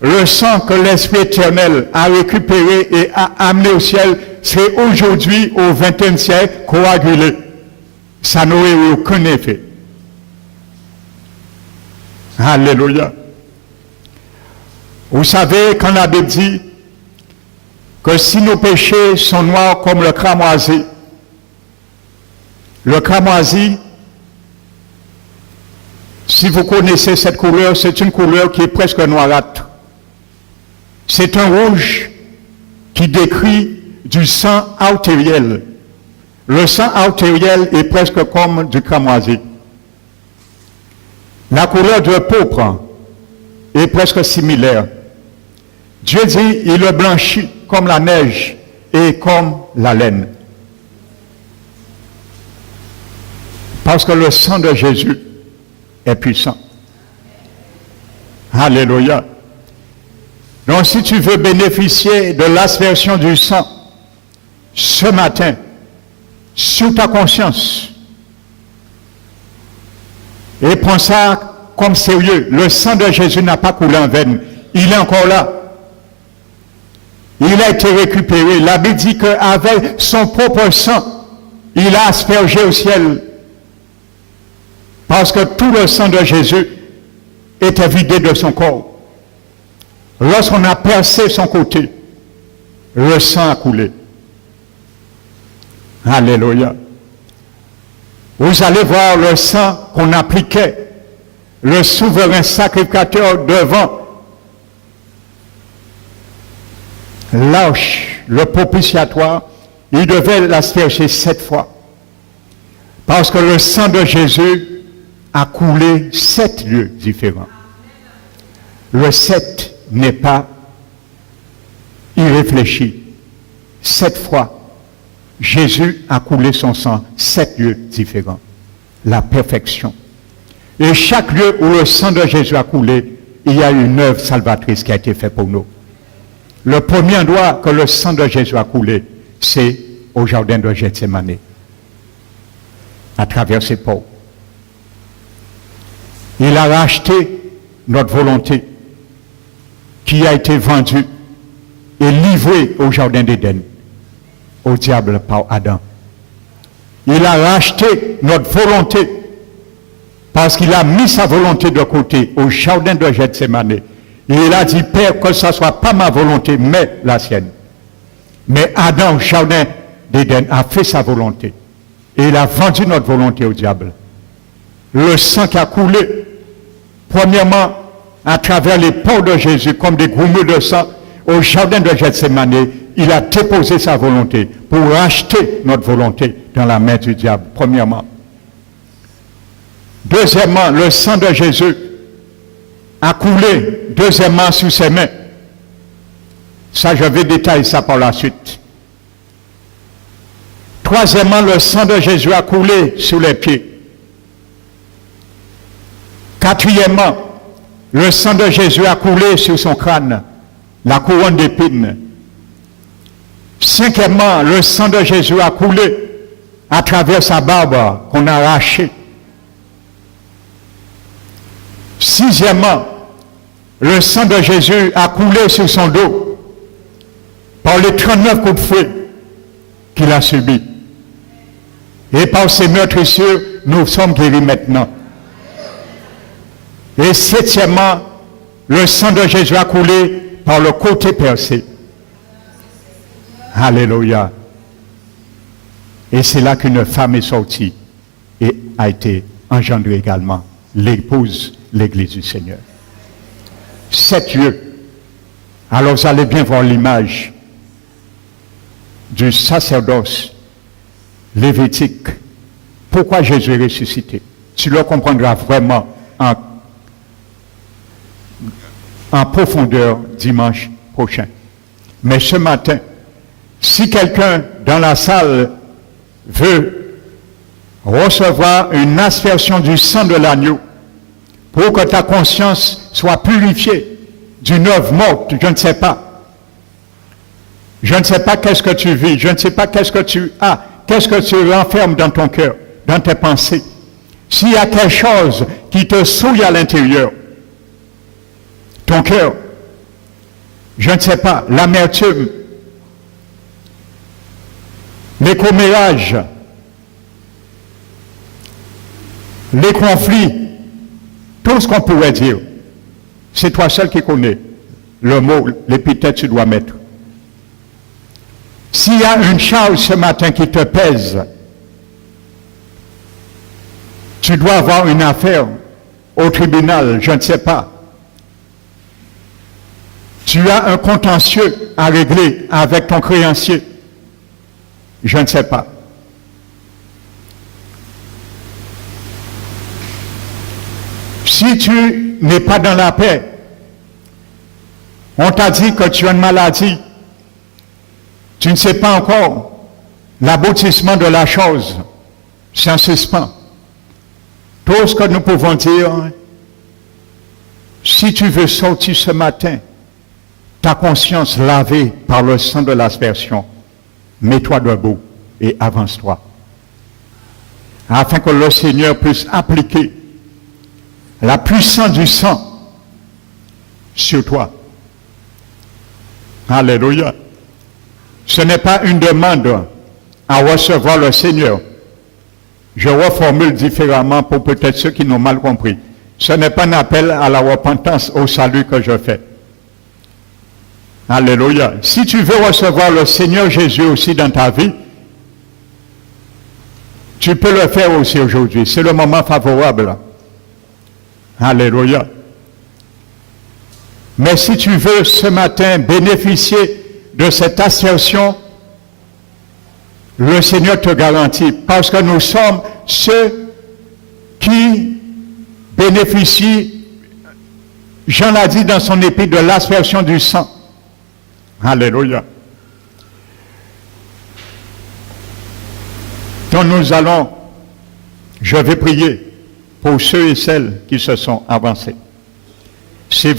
le sang que l'Esprit éternel a récupéré et a amené au ciel serait aujourd'hui, au XXe siècle, coagulé. Ça n'aurait eu aucun effet. Alléluia. Vous savez, quand la Bible dit que si nos péchés sont noirs comme le cramoisi, si vous connaissez cette couleur, c'est une couleur qui est presque noirâtre. C'est un rouge qui décrit du sang artériel. Le sang artériel est presque comme du cramoisi. La couleur de pourpre est presque similaire. Dieu dit, il le blanchit comme la neige et comme la laine. Parce que le sang de Jésus est puissant. Alléluia. Donc si tu veux bénéficier de l'aspersion du sang ce matin, sur ta conscience, et prends ça comme sérieux, le sang de Jésus n'a pas coulé en vain, il est encore là. Il a été récupéré. La Bible dit qu'avec son propre sang, il a aspergé au ciel. Parce que tout le sang de Jésus était vidé de son corps. Lorsqu'on a percé son côté, le sang a coulé. Alléluia. Vous allez voir le sang qu'on appliquait, le souverain sacrificateur devant l'arche, le propitiatoire, il devait l'asperger 7 fois. Parce que le sang de Jésus a coulé 7 lieux différents. Le 7 n'est pas irréfléchi. 7 fois, Jésus a coulé son sang, 7 lieux différents. La perfection. Et chaque lieu où le sang de Jésus a coulé, il y a une œuvre salvatrice qui a été faite pour nous. Le premier endroit que le sang de Jésus a coulé, c'est au jardin de Gethsémane, à travers ses peaux. Il a racheté notre volonté qui a été vendue et livrée au jardin d'Éden, au diable par Adam. Il a racheté notre volonté parce qu'il a mis sa volonté de côté au jardin de Gethsémane. Et il a dit, Père, que ce ne soit pas ma volonté, mais la sienne. Mais Adam, au jardin d'Éden, a fait sa volonté. Et il a vendu notre volonté au diable. Le sang qui a coulé, premièrement, à travers les pores de Jésus, comme des grumeaux de sang, au jardin de Gethsémane, il a déposé sa volonté pour racheter notre volonté dans la main du diable, premièrement. Deuxièmement, le sang de Jésus a coulé, deuxièmement, sous ses mains. Ça, je vais détailler ça par la suite. Troisièmement, le sang de Jésus a coulé sous les pieds. Quatrièmement, le sang de Jésus a coulé sur son crâne, la couronne d'épines. Cinquièmement, le sang de Jésus a coulé à travers sa barbe qu'on a arrachée. Sixièmement, le sang de Jésus a coulé sur son dos par les 39 coups de feu qu'il a subis. Et par ces meurtrissures, nous sommes guéris maintenant. Et septièmement, le sang de Jésus a coulé par le côté percé. Alléluia. Et c'est là qu'une femme est sortie et a été engendrée également, l'épouse, l'église du Seigneur. 7 lieux. Alors vous allez bien voir l'image du sacerdoce lévitique. Pourquoi Jésus est ressuscité? Tu le comprendras vraiment en profondeur dimanche prochain. Mais ce matin, si quelqu'un dans la salle veut recevoir une aspersion du sang de l'agneau pour que ta conscience soit purifiée d'une œuvre morte, je ne sais pas. Je ne sais pas qu'est-ce que tu vis, je ne sais pas qu'est-ce que tu as, qu'est-ce que tu renfermes dans ton cœur, dans tes pensées. S'il y a quelque chose qui te souille à l'intérieur, ton cœur, je ne sais pas, l'amertume, les commérages, les conflits, tout ce qu'on pourrait dire, c'est toi seul qui connais le mot, l'épithète que tu dois mettre. S'il y a une charge ce matin qui te pèse, tu dois avoir une affaire au tribunal, je ne sais pas. Tu as un contentieux à régler avec ton créancier, je ne sais pas. Si tu n'es pas dans la paix, on t'a dit que tu as une maladie, tu ne sais pas encore l'aboutissement de la chose, c'est en suspens. Tout ce que nous pouvons dire, si tu veux sortir ce matin, ta conscience lavée par le sang de l'aspersion, mets-toi debout et avance-toi. Afin que le Seigneur puisse appliquer la puissance du sang sur toi. Alléluia. Ce n'est pas une demande à recevoir le Seigneur. Je reformule différemment pour peut-être ceux qui n'ont mal compris. Ce n'est pas un appel à la repentance, au salut que je fais. Alléluia. Si tu veux recevoir le Seigneur Jésus aussi dans ta vie, tu peux le faire aussi aujourd'hui. C'est le moment favorable. Alléluia. Mais si tu veux ce matin bénéficier de cette assertion, le Seigneur te garantit, parce que nous sommes ceux qui bénéficient, Jean l'a dit dans son épître, de l'aspersion du sang. Alléluia. Donc je vais prier pour ceux et celles qui se sont avancés. C'est